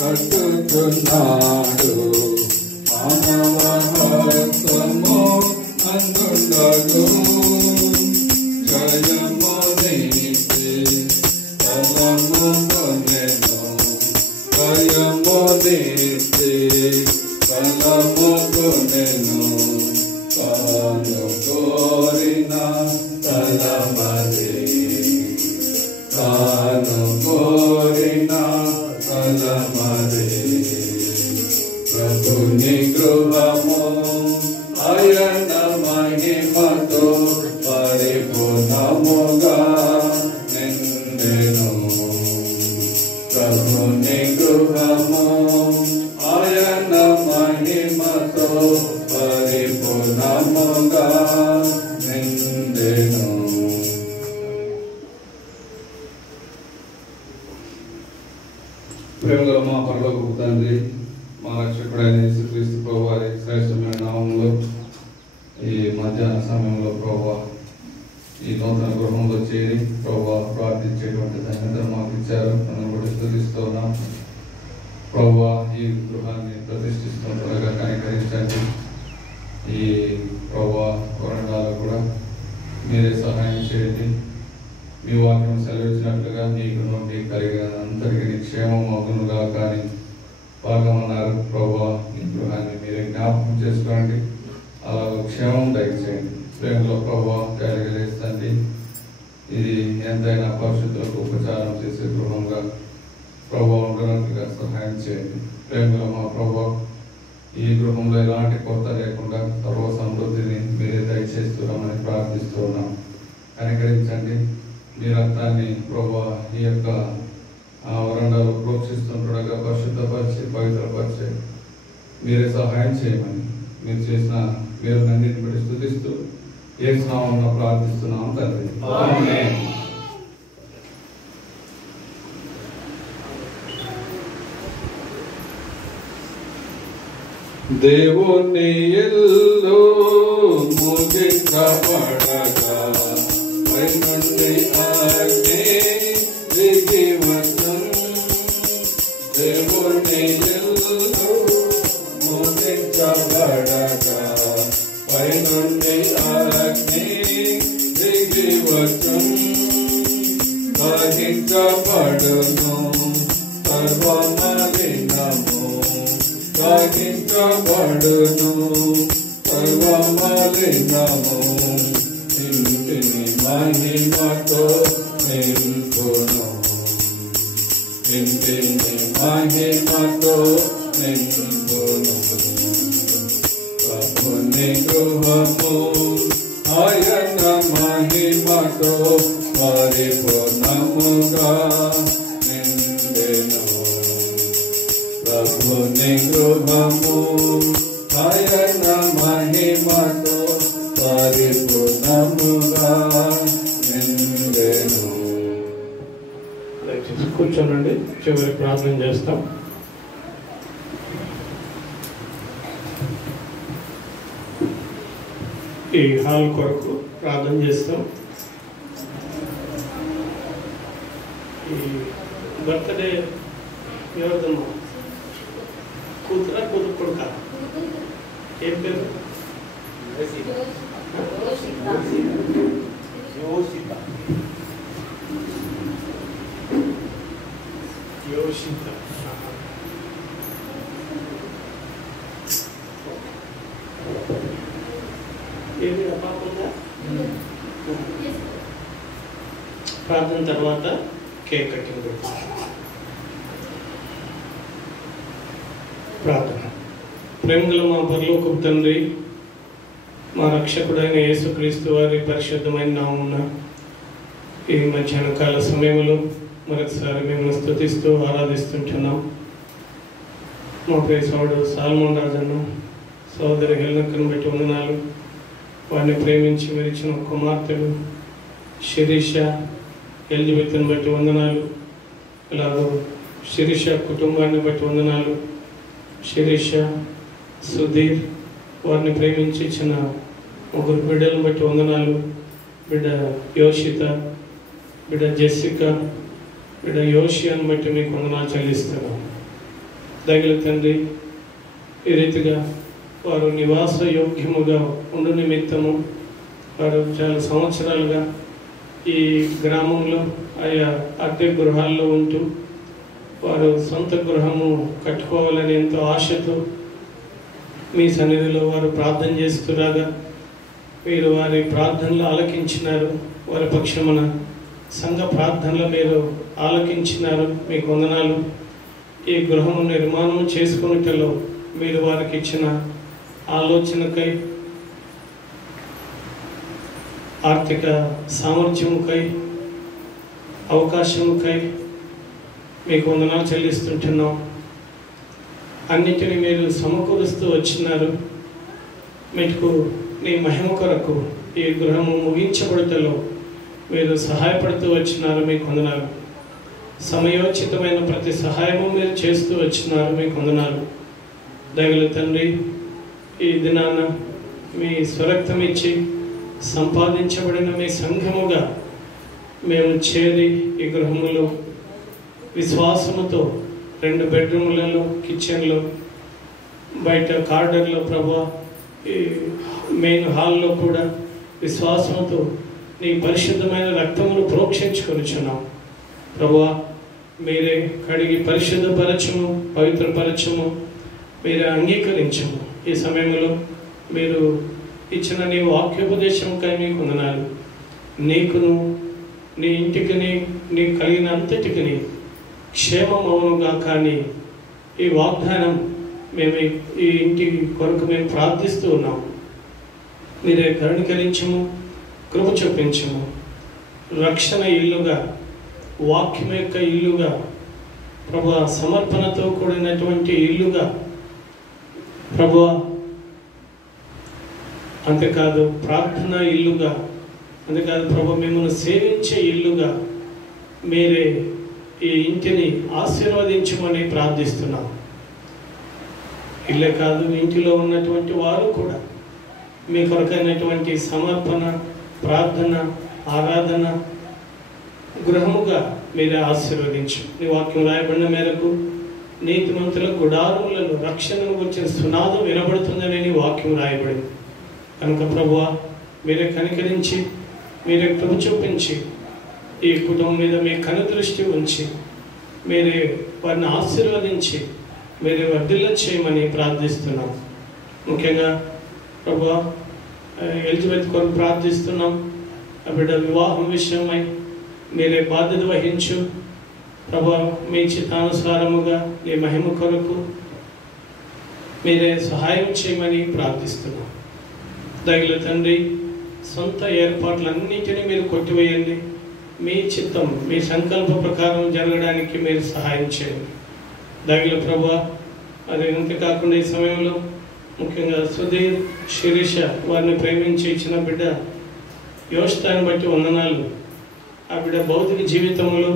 కట్టుచున్నాడు, మానవ హస్తము అందుండదు. జయము నీతి బలము కొనెను, జయము నీతి బలము కొనెను. తాను కోరిన తలమది, తాను కోరిన తలమది. ప్రభుని గృహము ఆయన మహిమతో పరిపూర్ణముగా నిండెను. ప్రభుని గృహము ఆయన మహిమతో పరిపూర్ణముగా నిండెను. ప్రేమగల మా పరలోకపు తండ్రి, మా రక్షకుడైన యేసుక్రీస్తు ప్రభువారి శ్రేష్టమైన నామములో ఈ మధ్యాహ్న సమయంలో ప్రభువా ఈ నూతన గృహంలో చేరి ప్రభువా ప్రార్థించేటువంటి ధన్యతను మాకు ఇచ్చారు. మనం కూడా స్తుతిస్తూ ఉన్నాం. ప్రభువా ఈ గృహాన్ని ప్రతిష్ఠిస్తుండగా కనికరించండి. ఈ ప్రభువా కొరండాలో కూడా మీరే సహాయం చేయండి. మీ వాక్యం సెలవిచ్చినట్లుగా ఈ గృహం కలిగిన అందరికీ క్షేమం అగునుగా కానీ భాగమన్నారు. ప్రభువా ఈ గృహాన్ని మీరే జ్ఞాపకం చేసుకోండి, అలాగే క్షేమం దయచేయండి. ప్రేమలో ప్రభువా కలిగజేస్తండి. ఇది ఎంతైనా పరిశుద్ధులకు ఉపచారం చేసే గృహంగా ప్రభువా ఉండడానికి సహాయం చేయండి. ప్రేమలో మా ప్రభువా ఈ గృహంలో ఎలాంటి కొరత లేకుండా సర్వ సమృద్ధిని మీరే దయచేస్తున్నామని ప్రార్థిస్తూ ఉన్నాం. కనికరించండి. మీ రక్తాన్ని ప్రభువా ఈ యొక్క వరండాలో ప్రోక్షిస్తుండగా పరిశుద్ధపరిచి పవిత్రపరిచి మీరే సహాయం చేయమని మీరు చేసిన మేలునన్నిటిని బట్టి స్తుతిస్తూ యేసు నామమున ప్రార్థిస్తున్నాం తండ్రి. ఆమేన్. దేవుని ఇల్లు ముగించబడగా పైనుండి అగ్ని దిగి వచ్చును. దేవుని ఇల్లు ముగించబడగా పైనుండి అగ్ని దిగి వచ్చును. దహించబడును సర్వమలినము, దహించబడును సర్వమలినము. ఇంటిని మహిమతో నింపును, ఇంటిని మహిమతో నింపును. ప్రభుని గృహము ఆయన మహిమతో పరిపూర్ణముగా నిండెను. ప్రభుని గృహము ఆయన మహిమతో పరిపూర్ణముగా నిండెను. దయచేసి కూర్చోనండి, చివరి ప్రార్థన చేస్తాం. ఈ హాల్ కొరకు ప్రార్థన చేస్తాం. ఈ బర్త్డే ఎవరిదమ్మా? కూతురా కూతురు కొడుక? ఏం పేరు? యోషిత. ఏది అపాపంగా? ప్రార్థన తర్వాత కేక్ కటింగ్ పెడతాం. ప్రార్థన. ప్రేమగల మా పరలోకపు తండ్రి, మా రక్షకుడైన యేసుక్రీస్తు వారి పరిశుద్ధమైన నామమున ఈ మధ్యాహ్న కాల సమయంలో మరొకసారి మేము స్తుతిస్తూ ఆరాధిస్తుంటున్నాం. మా ప్రియ సోదరుడు సాల్మోన్ రాజన్న, సోదరి హెల్నక్కను బట్టి వందనాలు. వారిని ప్రేమించి మెరిచిన కుమార్తెలు శిరీష ఎలిజబెత్ని బట్టి వందనాలు. అలాగూ శిరీష కుటుంబాన్ని బట్టి వందనాలు. శిరీష, సుధీర్ వారిని ప్రేమించి ఇచ్చిన 3 బిడ్డలను బట్టి వందనాలు. బిడ్డ యోషిత, బిడ్డ జెస్సికా, బిడ్డ యోషియాను బట్టి మీకు వందనాలు చెల్లిస్తున్నాను. దయగల తండ్రి, ఈ రీతిగా వారు నివాస యోగ్యముగా ఉండు నిమిత్తము వారు చాలా సంవత్సరాలుగా ఈ గ్రామంలో ఆయా అద్దె గృహాల్లో ఉంటూ వారు సొంత గృహము కట్టుకోవాలని ఎంతో ఆశతో మీ సన్నిధిలో వారు ప్రార్థన చేస్తురాగా మీరు వారి ప్రార్థనలు ఆలకించినారు. వారి పక్షమున సంఘ ప్రార్థనలు మీరు ఆలకించినారు. మీకు వందనాలు. ఈ గృహము నిర్మాణం చేసుకునేటలో మీరు వారికి ఇచ్చిన ఆలోచనకై, ఆర్థిక సామర్థ్యముకై, అవకాశముకై మీకు వందనాలు చెల్లిస్తుంటున్నాం. అన్నిటినీ మీరు సమకూరుస్తూ వచ్చినారు. మీకు నీ మహిమ కొరకు ఈ గృహము ముగించబడుటలో మీరు సహాయపడుతూ వచ్చినారు. మీకు వందనాలు. సమయోచితమైన ప్రతి సహాయము మీరు చేస్తూ వచ్చినారు. మీకు వందనాలు. దయగల తండ్రి, ఈ దినాన మీ స్వరక్తం ఇచ్చి సంపాదించబడిన మీ సంఘముగా మేము చేరి ఈ గృహములో విశ్వాసముతో 2 బెడ్రూములలో, కిచెన్లో, బయట కార్డర్లో ప్రభా, ఈ మెయిన్ హాల్లో కూడా విశ్వాసంతో నీ పరిశుద్ధమైన రక్తమును ప్రోక్షించుకొనిచున్నాం. ప్రభువా, మీరే కడిగి పరిశుద్ధపరచము, పవిత్రపరచము, మీరే అంగీకరించము. ఈ సమయంలో మీరు ఇచ్చిన నీ వాక్యోపదేశంకై మీకు వందనాలు. నీకును నీ ఇంటికిని నీ కలిగిన అంతటికిని క్షేమమవునుగా. కానీ ఈ వాగ్దానం మేము ఈ ఇంటి కొరకు మేము ప్రార్థిస్తూ ఉన్నాము. మీరే కరుణీకరించము, కృప చూపించము. రక్షణ ఇల్లుగా, వాక్యం యొక్క ఇల్లుగా ప్రభువా, సమర్పణతో కూడినటువంటి ఇల్లుగా ప్రభువా, అంతేకాదు ప్రార్థన ఇల్లుగా, అంతేకాదు ప్రభు మిమ్మల్ని సేవించే ఇల్లుగా మీరే ఈ ఇంటిని ఆశీర్వదించమని ప్రార్థిస్తున్నాం. ఇల్లే కాదు, ఇంటిలో ఉన్నటువంటి వారు కూడా మీ కొరకైనటువంటి సమర్పణ, ప్రార్థన, ఆరాధన గృహముగా మీరే ఆశీర్వదించు. నీ వాక్యం రాయబడిన మేరకు నీతిమంతుల గుడారములలో రక్షణను వచ్చిన సునాదం వినబడుతుందని నీ వాక్యం రాయబడింది కనుక ప్రభువా, మీరే కనికరించి, మీరే కృప చూపించి ఈ కుటుంబం మీద మీ కనుదృష్టి ఉంచి మీరే వారిని ఆశీర్వదించి మీరే వర్ధిల్ల చేయమని ప్రార్థిస్తున్నాం. ముఖ్యంగా ప్రభువా, ఎలిజబెత్ కొరకు ప్రార్థిస్తున్నాం. ఆ బిడ్డ వివాహం విషయమై మీరే బాధ్యత వహించు ప్రభువా. మీ చిత్తానుసారముగా నీ మహిమ కొరకు మీరే సహాయం చేయమని ప్రార్థిస్తున్నాం. దయగల తండ్రి, సొంత ఏర్పాట్లన్నింటినీ మీరు కొట్టివేయండి. మీ చిత్తం, మీ సంకల్ప ప్రకారం జరగడానికి మీరు సహాయం చేయండి. దయగల ప్రభువా, అది అంతేకాకుండా ఈ సమయంలో ముఖ్యంగా సుధీర్, శిరీష వారిని ప్రేమించి ఇచ్చిన బిడ్డ యోషితాన్ని బట్టి వందనాలు. ఆ బిడ్డ భౌతిక జీవితంలో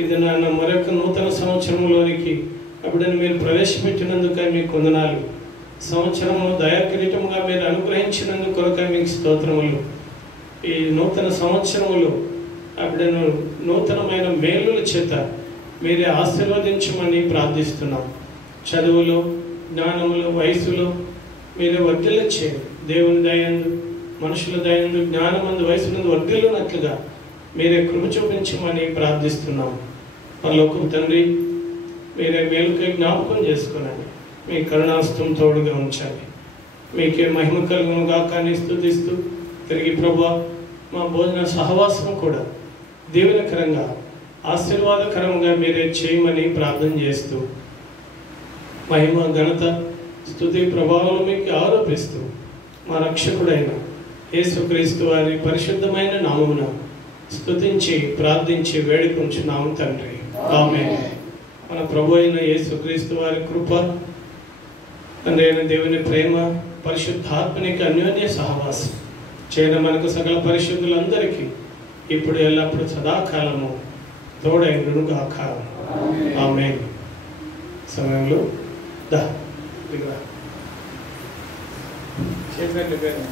ఇది నా మరొక నూతన సంవత్సరంలోనికి ఆ బిడ్డను మీరు ప్రవేశపెట్టినందుకై మీకు వందనాలు. సంవత్సరము దయాకిరీటముగా మీరు అనుగ్రహించినందుకు కొరకై మీకు స్తోత్రములు. ఈ నూతన సంవత్సరములో ఆ బిడ్డను నూతనమైన మేలుల చేత మీరే ఆశీర్వదించమని ప్రార్థిస్తున్నాం. చదువులో, జ్ఞానములో, వయసులో మీరే వర్ధిల్ల చేయండి. దేవుని దయందు, మనుషుల దయందు, జ్ఞానమందు, వయసునందు వర్ధిల్లునట్లుగా మీరే కృప చూపించమని ప్రార్థిస్తున్నాం. పరలోకపు తండ్రి, మీరే మేలుకై జ్ఞాపకం చేసుకునండి. మీ కరుణాస్తం తోడుగా ఉంచాలి. మీకే మహిమ కలుగునుగా కానీ స్తుతిస్తూ తిరిగి ప్రభువా, మా భోజన సహవాసం కూడా దీవెనకరంగా, ఆశీర్వాదకరంగా మీరే చేయమని ప్రార్థన చేస్తూ మహిమ, ఘనత, స్తుతి, ప్రభావాలు మీకు ఆరోపిస్తూ మా రక్షకుడైన యేసుక్రీస్తు వారి పరిశుద్ధమైన నామమున స్తుతించి ప్రార్థించి వేడుకొంచున్నాము తండ్రి. ఆమేన్. మన ప్రభు అయిన యేసుక్రీస్తు వారి కృప, తండ్రి అయిన దేవుని ప్రేమ, పరిశుద్ధాత్మనికి అన్యోన్య సహవాసం చేయడం మనకు సకల పరిశుద్ధులందరికీ ఇప్పుడు ఎల్లప్పుడు సదాకాలము తోడైండుగాక. ఆమేన్. సమయంలో దా చెప్పండి పేరు